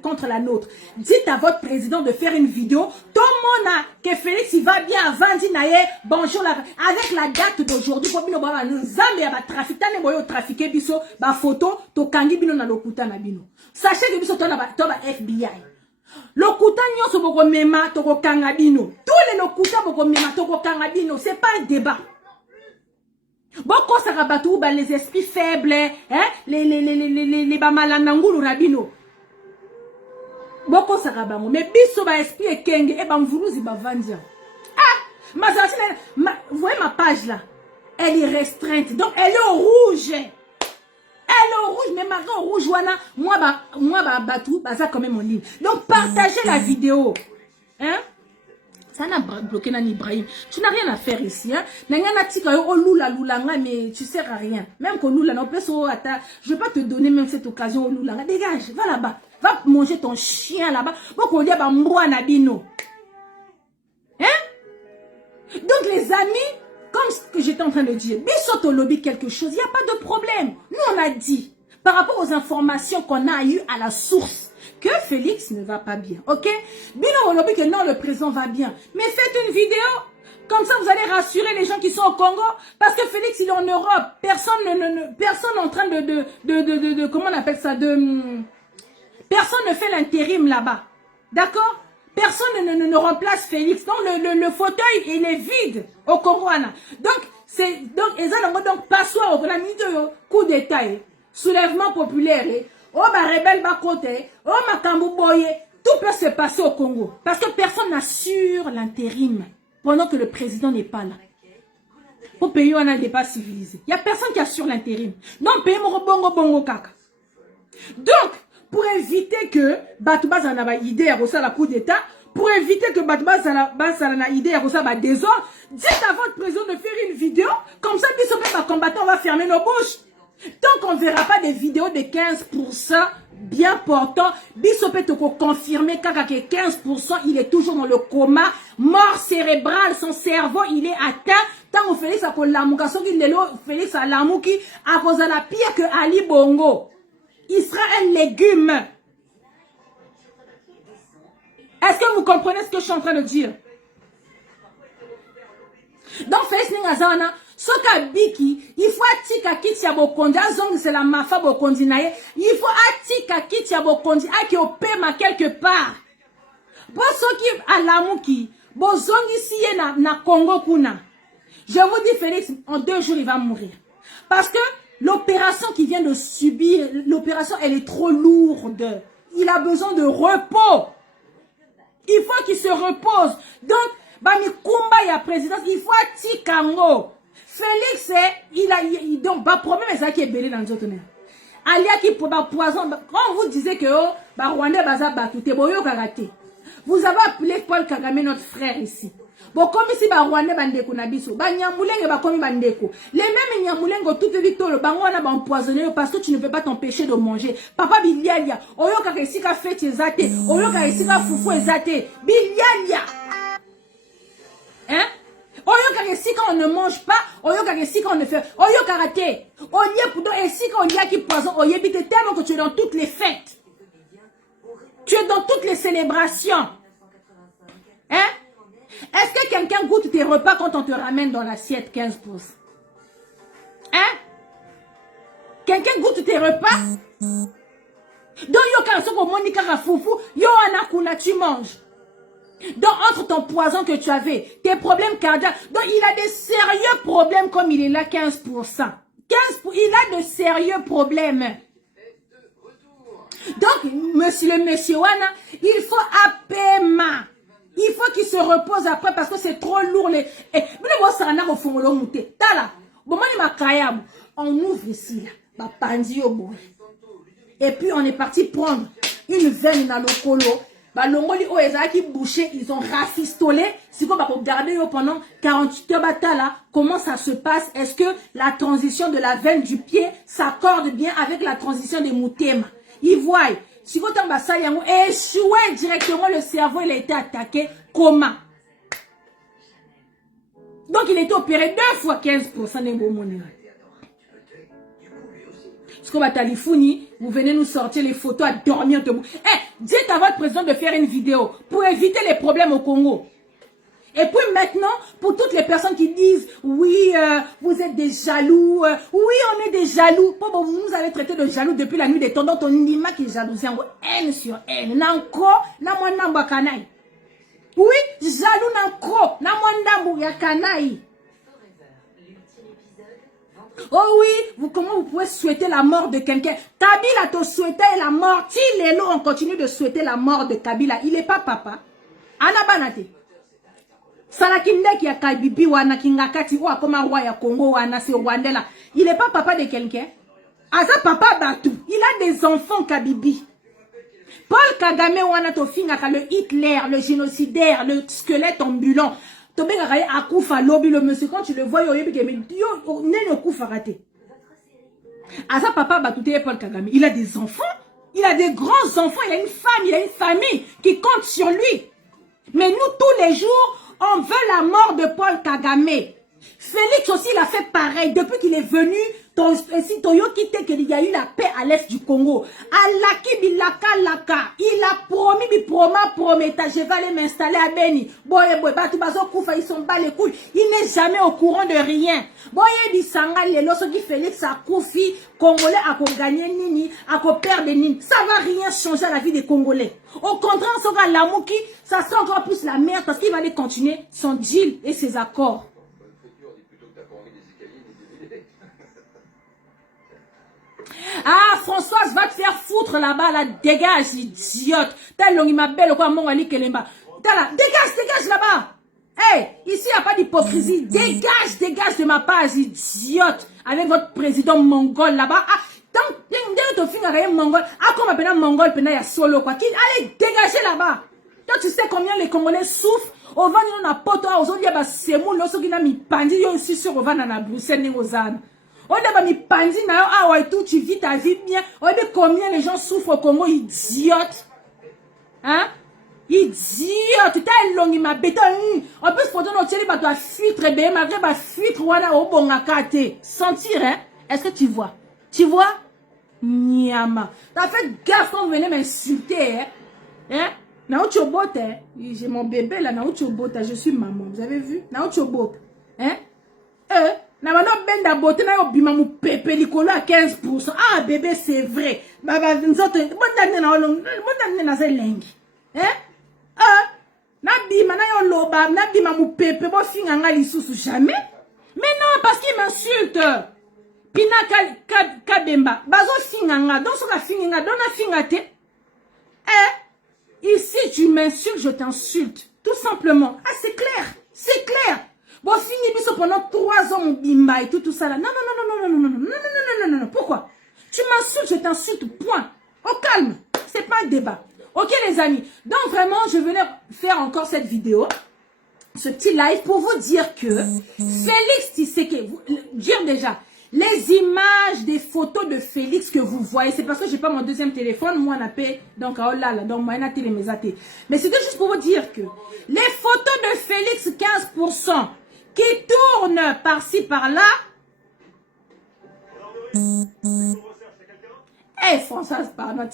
contre la nôtre. Dites à votre président de faire une vidéo. Tout le monde a, que Félix, il va bien avant d'inaye, bonjour, avec la date d'aujourd'hui, pour bino, baba, nous ambe, ba trafic, tane boyo trafiqué biso, ba photo, to kangi bino na l'okuta na bino. Sachez que biso, to ba FBI. L'okuta nyonso boko mema, toko kanga bino. Tous les lokuta boko mema, toko kanga bino. C'est pas un débat. Boko sarabatou ba les esprits faibles, hein, les bamalanangulu rabino. Boko sarabango, mais biso ba esprit ekenge e ba mvuluzi ba vandia. Ah, vous voyez ma page là, elle est restreinte, donc elle est au rouge. Elle le rouge, mais marquant rouge, moi, batou, ça quand même en ligne. Donc, partagez la vidéo. Hein? Ça n'a bloqué Nani Ibrahim. Tu n'as rien à faire ici. Hein? Mais tu sers à rien. Même que Lula, je vais pas te donner même cette occasion au Lula. Dégage, va là-bas. Va manger ton chien là-bas. Hein? Donc les amis, comme ce que j'étais en train de dire, Bissot au lobby quelque chose, il n'y a pas de problème. Nous on a dit, par rapport aux informations qu'on a eues à la source, que Félix ne va pas bien, ok? Bino au lobby que non, le président va bien. Mais faites une vidéo, comme ça vous allez rassurer les gens qui sont au Congo, parce que Félix il est en Europe, personne en train de comment on appelle ça, personne ne fait l'intérim là-bas, d'accord? Personne ne remplace Félix. Donc, le fauteuil, il est vide au Congo. Donc, ils ont donc passoire au coup d'état. Soulèvement populaire. Oh, ma rebelle, ma côté. Oh, ma kambouboye. Tout peut se passer au Congo. Parce que personne n'assure l'intérim pendant que le président n'est pas là. Pour pays, on n'est pas civilisé. Il n'y a personne qui assure l'intérim. Donc, pays, bongo, kaka. Donc, pour éviter que Batouba Zanaba idée à la coup d'état, pour éviter que Batouba Zanaba idée à la désordre, dites à votre président de faire une vidéo, comme ça, les combattants, on va fermer nos bouches. Tant qu'on ne verra pas des vidéos de 15% bien portants, Bissopé te confirmer qu'à 15%, il est toujours dans le coma, mort cérébrale, son cerveau, il est atteint. Tant qu'on Félix a Félix a Lamouki, à cause de la pire que Ali Bongo. Il sera un légume. Est-ce que vous comprenez ce que je suis en train de dire? Donc, Félix Ningazana, Soka Biki, il faut atika kiti ya bokondi, azong c'est la mafa bokondi naye, il faut atika kiti ya bokondi, aki opema quelque part. Pour ceux qui à l'amouki, bozongi siye na Congo kuna. Je vous dis, Félix, en 2 jours, il va mourir. Parce que l'opération qu'il vient de subir, l'opération, elle est trop lourde. Il a besoin de repos. Il faut qu'il se repose. Donc, Bami Kumba ya présidence, il faut atikango. Félix, donc, problème est ça qui est belé dans notre tonnerre. Alia qui poison, quand vous disiez que, Rwanda baza batouté, boyo kagate. Vous avez appelé Paul Kagame, notre frère ici. Bon, comme ici, Rwanda bandeko nabiso, Nyamulenge bakomi bandeko. Les mêmes Nyamulengo, tout est vite, le bango na empoisonné parce que tu ne peux pas t'empêcher de manger. Papa Bilialia, oyo kakesika fete ezate, oyo kakesika fufu ezate, Bilialia. Hein? Oyo kakesika on ne mange pas, oyo kakesika on ne fait, oyo karaté. Oye poudo esika on y a qui poison, oye bite tellement que tu es dans toutes les fêtes. Tu es dans toutes les célébrations. Hein? Est-ce que quelqu'un goûte tes repas quand on te ramène dans l'assiette 15 pouces? Hein? Quelqu'un goûte tes repas? Donc, yo kansoko monika rafoufou, yo anakuna tu manges. Donc, entre ton poison que tu avais, tes problèmes cardiaques, donc il a des sérieux problèmes comme il est là 15%. Il a de sérieux problèmes. Donc, le monsieur Wana, il faut apaiser. Il faut qu'il se repose après parce que c'est trop lourd. On ouvre ici, là. Et puis on est parti prendre une veine dans le colo. Ils ont rafistolé. Si on va regarder pendant 48 heures, comment ça se passe? Est-ce que la transition de la veine du pied s'accorde bien avec la transition des moutema? Ils voient. Si vous avez échoué directement, le cerveau il a été attaqué. Comment? Donc il a été opéré 2 fois 15% des beaux monnaies. Ce qu'on va talifouni, vous venez nous sortir les photos à dormir debout. Dites à votre président de faire une vidéo pour éviter les problèmes au Congo. Et puis maintenant, pour toutes les personnes qui disent, oui, vous êtes des jaloux, oui, on est des jaloux. Bon, vous nous avez traité de jaloux depuis la nuit des temps, donc on dit qui est jalousien, haine sur haine. Nanko, namwandambo kanai. Oui, jaloux nanko, namwandambo ya kanai. Oh oui, comment vous pouvez souhaiter la mort de quelqu'un? Kabila te souhaitait la mort. Si on continue de souhaiter la mort de Kabila, il n'est pas papa. Anabanate. Salakinde qui a Kabibi wana kingakati ou comme roi ya Congo wana c'est Rwandela. Il n'est pas papa de quelqu'un. Asa papa Batou. Il a des enfants, Kabibi. Paul Kagame wana tofingaka le Hitler, le génocidaire, le squelette ambulant. Tobengaka akufa lobby le monsieur quand tu le vois yo yebike mais yo nene kufa raté. Asa papa Batou et Paul Kagame, il a des enfants, il a des grands enfants, il a une femme, il a une famille qui compte sur lui. Mais nous tous les jours, on veut la mort de Paul Kagame. Félix aussi, il a fait pareil. Depuis qu'il est venu, si Toyo quitté qu'il y a eu la paix à l'est du Congo. Alaki bilaka laka. Il a promis, prometta, je vais aller m'installer à Beni. Boye boye, batu bazo koufa, ils sont bas les couilles. Il n'est jamais au courant de rien. Boye bisanga lelo, ce qui Félix a koufi, Congolais a gagné nini, a perdre nini. Ça va rien changer à la vie des Congolais. Au contraire, ce gars Lamouki, ça sent encore plus la merde parce qu'il va aller continuer son deal et ses accords. Ah, Françoise va te faire foutre là-bas, là, dégage, idiote. T'as l'ongi ma belle, quoi, mon ali kelemba. T'as là, dégage là-bas. Hey, ici, il n'y a pas d'hypocrisie. Dégage de ma page, idiote. Avec votre président mongol là-bas. Ah, donc, dès que tu finis avec un mongol, ah, comme appelle un mongol, il y a solo, quoi. Allez, dégagez là-bas. Toi, tu sais combien les Congolais souffrent. Au vent, on a poto, aujourd'hui, c'est moi, lorsqu'il a mis pandi, il aussi sur au vent, dans la Bruxelles, Négozane. On a mis pandi, ah ouais, tout, tu vis ta vie bien. On a combien les gens souffrent au Congo, idiote. Hein? Idiote, t'as long, il m'a béton. En plus, faut donner au télé, bah, tu as fuitre, bien, malgré, bah, fuitre, voilà, au bon, à kate. Sentir, hein? Est-ce que tu vois? Tu vois? Nyama. T'as fait gaffe quand vous venez m'insulter, hein? Hein? Naoutchobot, hein? J'ai mon bébé là, Naoutchobot, je suis maman, vous avez vu? Naoutchobot. Hein? Namano benda bote na yo bima mu pepe likolo à 15%. Ah bébé c'est vrai. Baba nzoto bonda na olong bonda na zelengi. Na bima na yo loba na bima mu pepe bo finga nga lisusu jamais. Mais non parce qu'il m'insulte. Pina kabemba bazo finga nga donc so ka finga nga dona finga te. Ici tu m'insultes, je t'insulte tout simplement. Ah c'est clair. C'est clair. Bon, fini pendant 3 ans, mon bimba et tout ça là. Non. Pourquoi? Tu m'insultes, je t'insulte, point. Au calme. C'est pas un débat. Ok, les amis. Donc, vraiment, je venais faire encore cette vidéo, ce petit live pour vous dire que Félix Tshisekedi, dire déjà, les images des photos de Félix que vous voyez, c'est parce que j'ai pas mon deuxième téléphone, moi, on a payé, donc, oh là, donc, moi, on a télémésaté. Mais c'était juste pour vous dire que les photos de Félix, 15%, qui tourne par-ci, par-là. Eh, Françoise, pardon,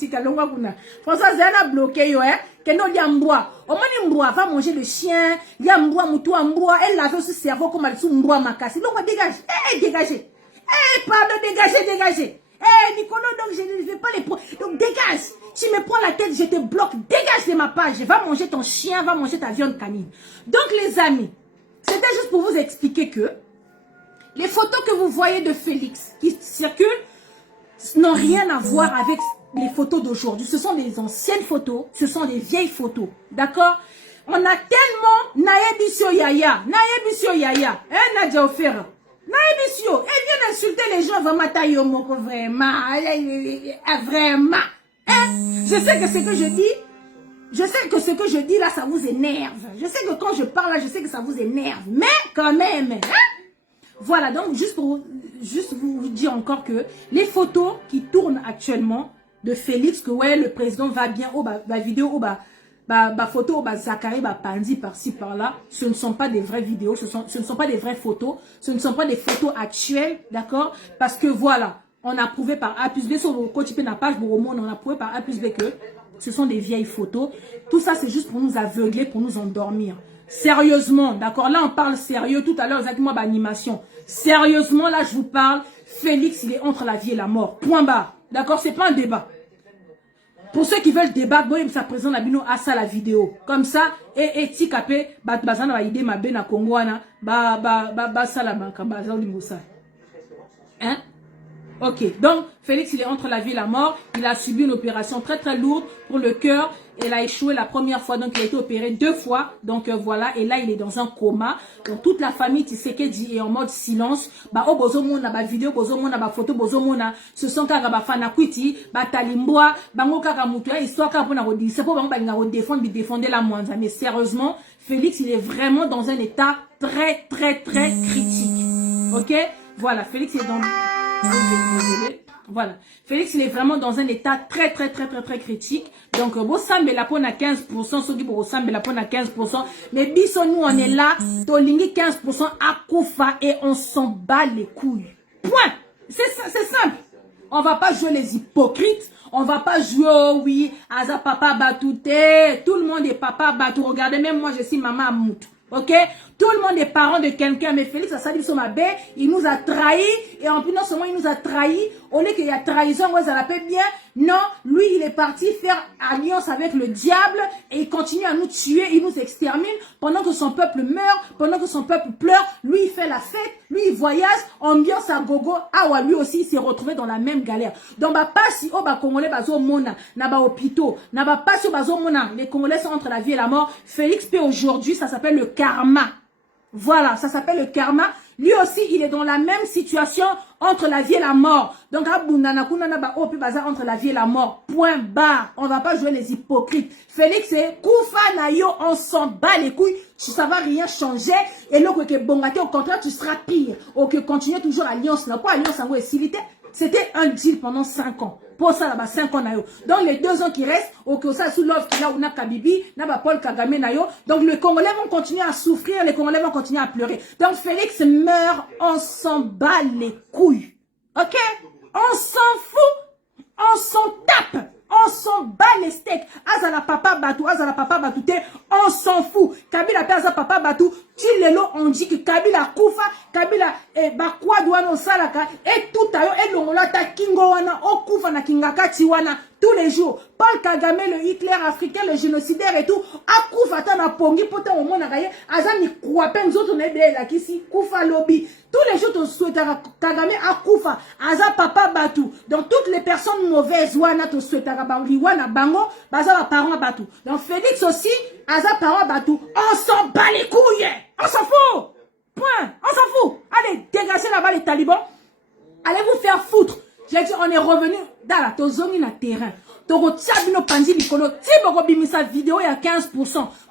Françoise, elle a bloqué, yo, hein. Qu'elle n'a pas mboua. Au moins, mboua va manger le chien. Il y a mboua, moutou, mboua. Elle lave ce cerveau comme elle sous mboua, ma casse. Donc, dégage. Eh, dégagez. Eh, pardon, dégagez. Eh, Nicolas, donc, je ne vais pas les prendre. Donc, dégage. Tu me prends la tête, je te bloque. Dégage de ma page. Va manger ton chien, va manger ta viande canine. Donc, les amis, c'était juste pour vous expliquer que les photos que vous voyez de Félix qui circulent n'ont rien à voir avec les photos d'aujourd'hui. Ce sont des anciennes photos, ce sont des vieilles photos. D'accord? On a tellement Naebisio Yaya, hein, Nadia Ofera. Naebisio, elle vient d'insulter les gens vraiment taillomoko, vraiment, vraiment. Hein? Je sais que ce que je dis, là, ça vous énerve. Je sais que quand je parle là, je sais que ça vous énerve. Mais quand même, hein? Voilà, donc juste pour vous dire encore que les photos qui tournent actuellement de Félix, que ouais, le président va bien, vidéo, photo, Zachary, Pandi par-ci, par-là, ce ne sont pas des vraies vidéos, ce ne sont pas des vraies photos, ce ne sont pas des photos actuelles, d'accord? Parce que voilà, on a prouvé par A plus B, sur vos coachs, la page, on a prouvé par A plus B que ce sont des vieilles photos. Tout ça, c'est juste pour nous aveugler, pour nous endormir. Sérieusement, d'accord? Là, on parle sérieux. Tout à l'heure, exactement, animation. Sérieusement, là, je vous parle. Félix, il est entre la vie et la mort. Point barre. D'accord? C'est pas un débat. Pour ceux qui veulent débattre, bon, ça présente à ça la vidéo. Comme ça, et tikapé, bazana va idée ma bena kongwana, ça la banque, hein? Ok, donc Félix il est entre la vie et la mort, il a subi une opération très très lourde pour le cœur Elle a échoué la première fois, donc il a été opéré 2 fois. Donc voilà, et là il est dans un coma. Donc toute la famille Tshisekedi est en mode silence. Ba o bozomona ba vidéo bozomona ba photo bozomona, ce sont kaka ba fana kwiti, ba talimboa, bango kaka mutu ya histoire kaka pona ko dire, c'est pour bango ba nga défendre la moindre. Mais sérieusement, Félix il est vraiment dans un état très critique. OK? Voilà, Félix est dans désolé. Voilà. Félix, il est vraiment dans un état très critique. Donc, bon, Sambe la pone à 15%, ceux qui vont Sambe la pone à 15%. Mais biso, nous, on est là, Tolingi 15% à Koufa et on s'en bat les couilles. Point. C'est simple. On va pas jouer les hypocrites. On va pas jouer, oh oui, Aza papa batouté. Tout le monde est papa batou. Regardez, même moi, je suis maman Moutou. Ok? Tout le monde est parent de quelqu'un, mais Félix Assadi Somabé, il nous a trahis, et en plus non seulement il nous a trahis, au lieu qu'il y a trahison, ouais, ça l'appelle bien, non, lui il est parti faire alliance avec le diable, et il continue à nous tuer, il nous extermine, pendant que son peuple meurt, pendant que son peuple pleure, lui il fait la fête, lui il voyage, ambiance à gogo, ah ouais, lui aussi il s'est retrouvé dans la même galère. Donc bah pas si, oh bah Congolais bazo mona, na ba hôpitaux, na ba pas si bazo mona, les Congolais sont entre la vie et la mort, Félix P aujourd'hui, ça s'appelle le karma. Voilà, ça s'appelle le karma. Lui aussi, il est dans la même situation entre la vie et la mort. Donc, entre la vie et la mort. Point barre. On va pas jouer les hypocrites. Félix et Koufa Nayo, on s'en bat les couilles. Ça va rien changer. Et là, que Bongate, au contraire, tu seras pire. Ou que continue toujours alliance. Quoi, alliance en silité? C'était un deal pendant 5 ans. Pour ça, là-bas, 5 ans, nayo. Donc, les 2 ans qui restent, au que ça, sous l'offre qu'il a, on a Kabibi, n'a pas Paul Kagame, nayo. Donc, les Congolais vont continuer à souffrir, les Congolais vont continuer à pleurer. Donc, Félix meurt, on s'en bat les couilles. Ok? On s'en fout. On s'en tape. On s'en bat les steaks. Azala papa batou, on s'en fout. Kabila pe azala papa batou. Tilelo, on dit que Kabila koufa, Kabila bakwa douano salaka, et tout ayo, et l'ongolata kingo wana, o koufa na kingaka tiwana, tous les jours. Paul Kagame, le Hitler africain, le génocidaire et tout, a koufa ta na pongi, pote au monde agaye, azami kouapen, zoto nebe la kisi, koufa lobby. Tous les jours, on souhaite Kagame a koufa, aza papa batou. Donc, toutes les personnes mauvaises, wana, to souhaite Bangi, wana, bango, baza parents batou. Donc, Félix aussi, aza parents batou. On s'en bat les couilles! On s'en fout! Point! On s'en fout! Allez, dégagez là-bas les talibans. Allez vous faire foutre. J'ai dit, on est revenu dans la tozoni na terrain. Toro tchabino panzi likolo. Si boko bimisa vidéo, il y a 15%.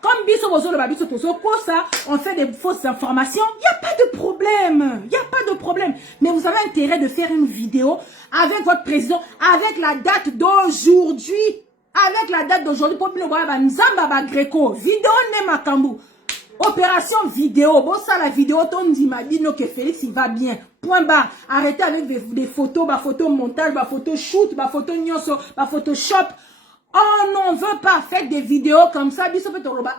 Comme biso bozo le babiso tozo ça, on fait des fausses informations. Il n'y a pas de problème. Il n'y a pas de problème. Mais vous avez intérêt de faire une vidéo avec votre président, avec la date d'aujourd'hui. Avec la date d'aujourd'hui, pour le voir, Nzamba ba Greco. Vidéo ne makambu. Opération vidéo. Bon, ça, la vidéo, ton dit m'a dit que Félix, il va bien. Point barre. Arrêtez avec des photos, bah, photo montage, bah, photo shoot, bah, photo nyonso, bah, photoshop. On n'en veut pas faire des vidéos comme ça. Biso peut ah,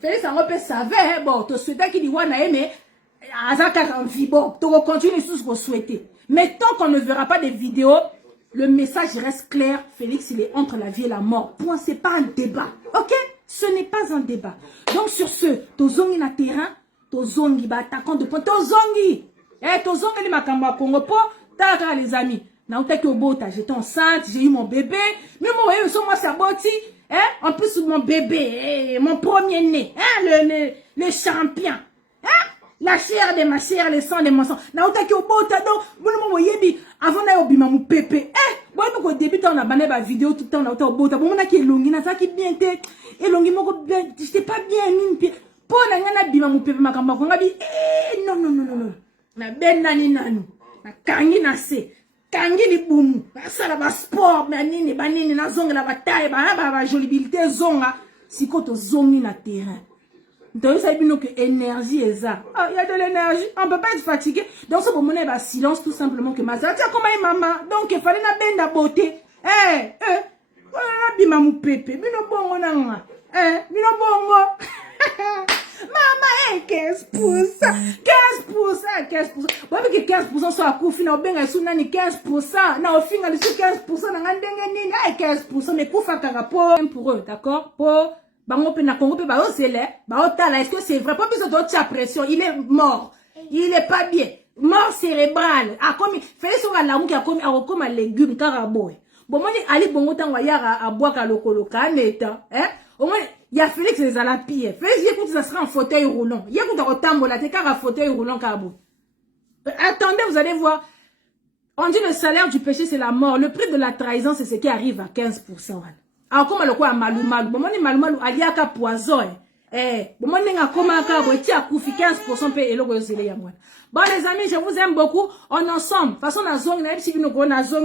Félix, on peut savoir, bon, tu souhaites qu'il y ait mais, azaka en vie, bon, tu continues sur ce que vous souhaitez. Mais tant qu'on ne verra pas des vidéos, le message reste clair. Félix, il est entre la vie et la mort. Point, c'est pas un débat. Ok? Ce n'est pas un débat. Donc, sur ce, tozongi na terrain, tozongi, ba attaquant de point, tozongi. Tozongi li makamba Congo po, taka les amis. Na utaki obota, j'étais enceinte, j'ai eu mon bébé. Mais moi, moi, ça boti. En plus, mon bébé, mon premier né, le champion. La chair de ma chair, le sang de mon sang. Na utaki obota, donc, bon, yebi, avant na obima mon pépé. Bon, au début, on a banné ma vidéo tout le temps, on a été au bout. Bon, on a qui est longue, ça qui bien été. Et longue, j'étais pas bien mis. Pour la ngana bima mon pépé, ma kamba, on a dit, non. Na ben nani nanu. Na kangi na se. Kangi li boum. Ça la va sport, mais nini, banini, na zonga la bataille, ba jolibilité zonga. Si quand on zongi na terrain. Donc, ça veut dire que l'énergie est ça. Ah, il y a de l'énergie. On ne peut pas être fatigué. Donc, ce moment, il y a silence tout simplement que Maza. Tiens, comment est maman? Donc, il fallait la benne de beauté. Bima mou pépé. Bino bongo nanga. Bino bongo. Maman, 15%. 15%. Bon, mais que 15% soit à coup, finalement, ben, sous nani 15%. Na, au final, sous 15%, n'a ngandenge nini. 15%, mais coup, fakara pour eux, d'accord? Pour Bango pe na Congo pe ba osele, ba otala, est-ce que c'est vrai? Pas besoin d'autre pression, il est mort. Il est pas bien. Mort cérébrale. A comme Félix on a l'amour qui a comme légume caraboy. bon moni ali bongo tango yara a boaka lokolo kaneta hein au moins il y a Félix les à la pire Félix écoute ça sera en fauteuil roulant il écoute au tambola te car fauteuil roulant kabo attendez vous allez voir on dit le salaire du péché c'est la mort le prix de la trahison c'est ce qui arrive à 15%. Alors comme le quoi malou bon moni malou aliaka poison bon moni nga koma ka bo ti akufi 15% pe eloko yosele ya mwana. Bon les amis, je vous aime beaucoup. On ensemble. De toute façon,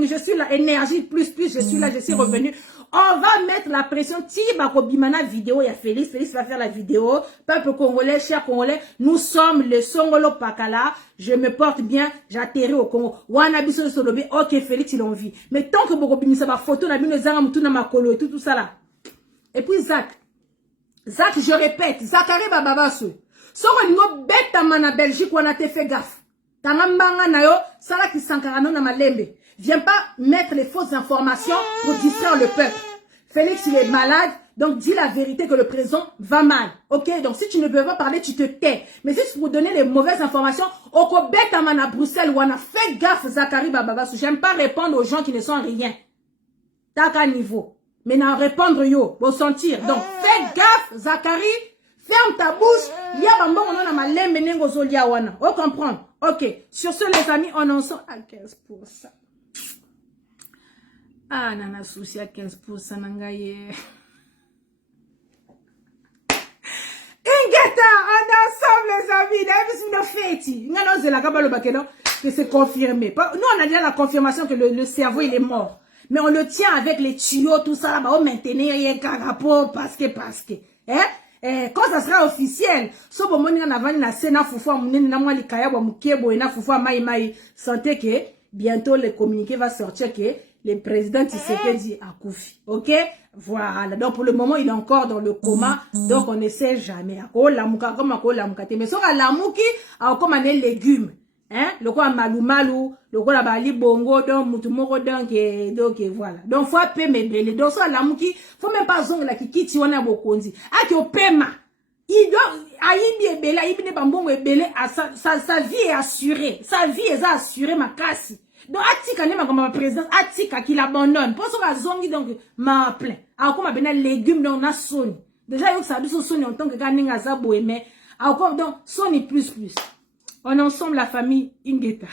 je suis là, énergie plus, je suis là, je suis revenu. On va mettre la pression. Tiba Kobimana vidéo, il y a Félix. Félix va faire la vidéo. Peuple congolais, chers congolais, nous sommes les Songolo Pakala. Je me porte bien, j'atterris au Congo. Wanabiso Solobe, ok, Félix, il a envie. Mais tant que Bokobimi, ça va photo, na bino zanga mutuna makolo et tout ça là. Et puis Zach, je répète, Zachary Bababasu. Soko ngo beta mana Belgique wana te fait gaffe. Tanga mbanga na yo sala ki sankarano na malembe. Viens pas mettre les fausses informations pour distraire le peuple. Félix il est malade, donc dis la vérité que le président va mal. OK? Donc si tu ne peux pas parler, tu te tais. Mais si c'est pour donner les mauvaises informations, oko beta mana Bruxelles wana fais gaffe Zachary Bababasu. J'aime pas répondre aux gens qui ne sont rien. Taka niveau. Mais n'en répondre yo, pour sentir. Donc fais gaffe Zachary. Ferme ta bouche. Il y a un bon on a ma lembe nengo zolia wana. On comprend. OK. Sur ce les amis, on en sort à 15%. Ah nana souci à 15% nangaye. Ingeta, on est ensemble les amis. D'ailleurs, c'est une fête. Non, c'est la cabale bakeno que c'est confirmé. Nous on a déjà la confirmation que le cerveau il est mort. Mais on le tient avec les tuyaux tout ça là-bas. On maintenir rien carapo parce que. Hein? Quand ça sera officiel, so bon moni na vani na sena fufu munene na mwali kaya wa mukebo ena fufu mai santé que bientôt le communiqué va sortir que le président Tshisekedi a koufi. OK? Voilà. Donc pour le moment, il est encore dans le coma, donc on ne sait jamais. Ako la muka comme ako la muka te mais so la muki a comme des légumes. Hein? Le quoi malou, le quoi la bali bongo donc mutumoko donc voilà. Donc faut payer mes belé. Donc ça la muki, faut même pas zong la kiti wana bokonzi. A ki opema. Il doit ayibi ebele, ayibi ne bambongo ebele sa vie est assurée. Sa vie est assurée ma casse. Donc atika ne ma comme président atika qui l'abandonne. Pour ça zongi donc ma plein. A comme bena légumes donc na soni. Déjà yo ça du soni en tant que ganinga za boé mais a comme donc soni plus. On est ensemble la famille Ingeta.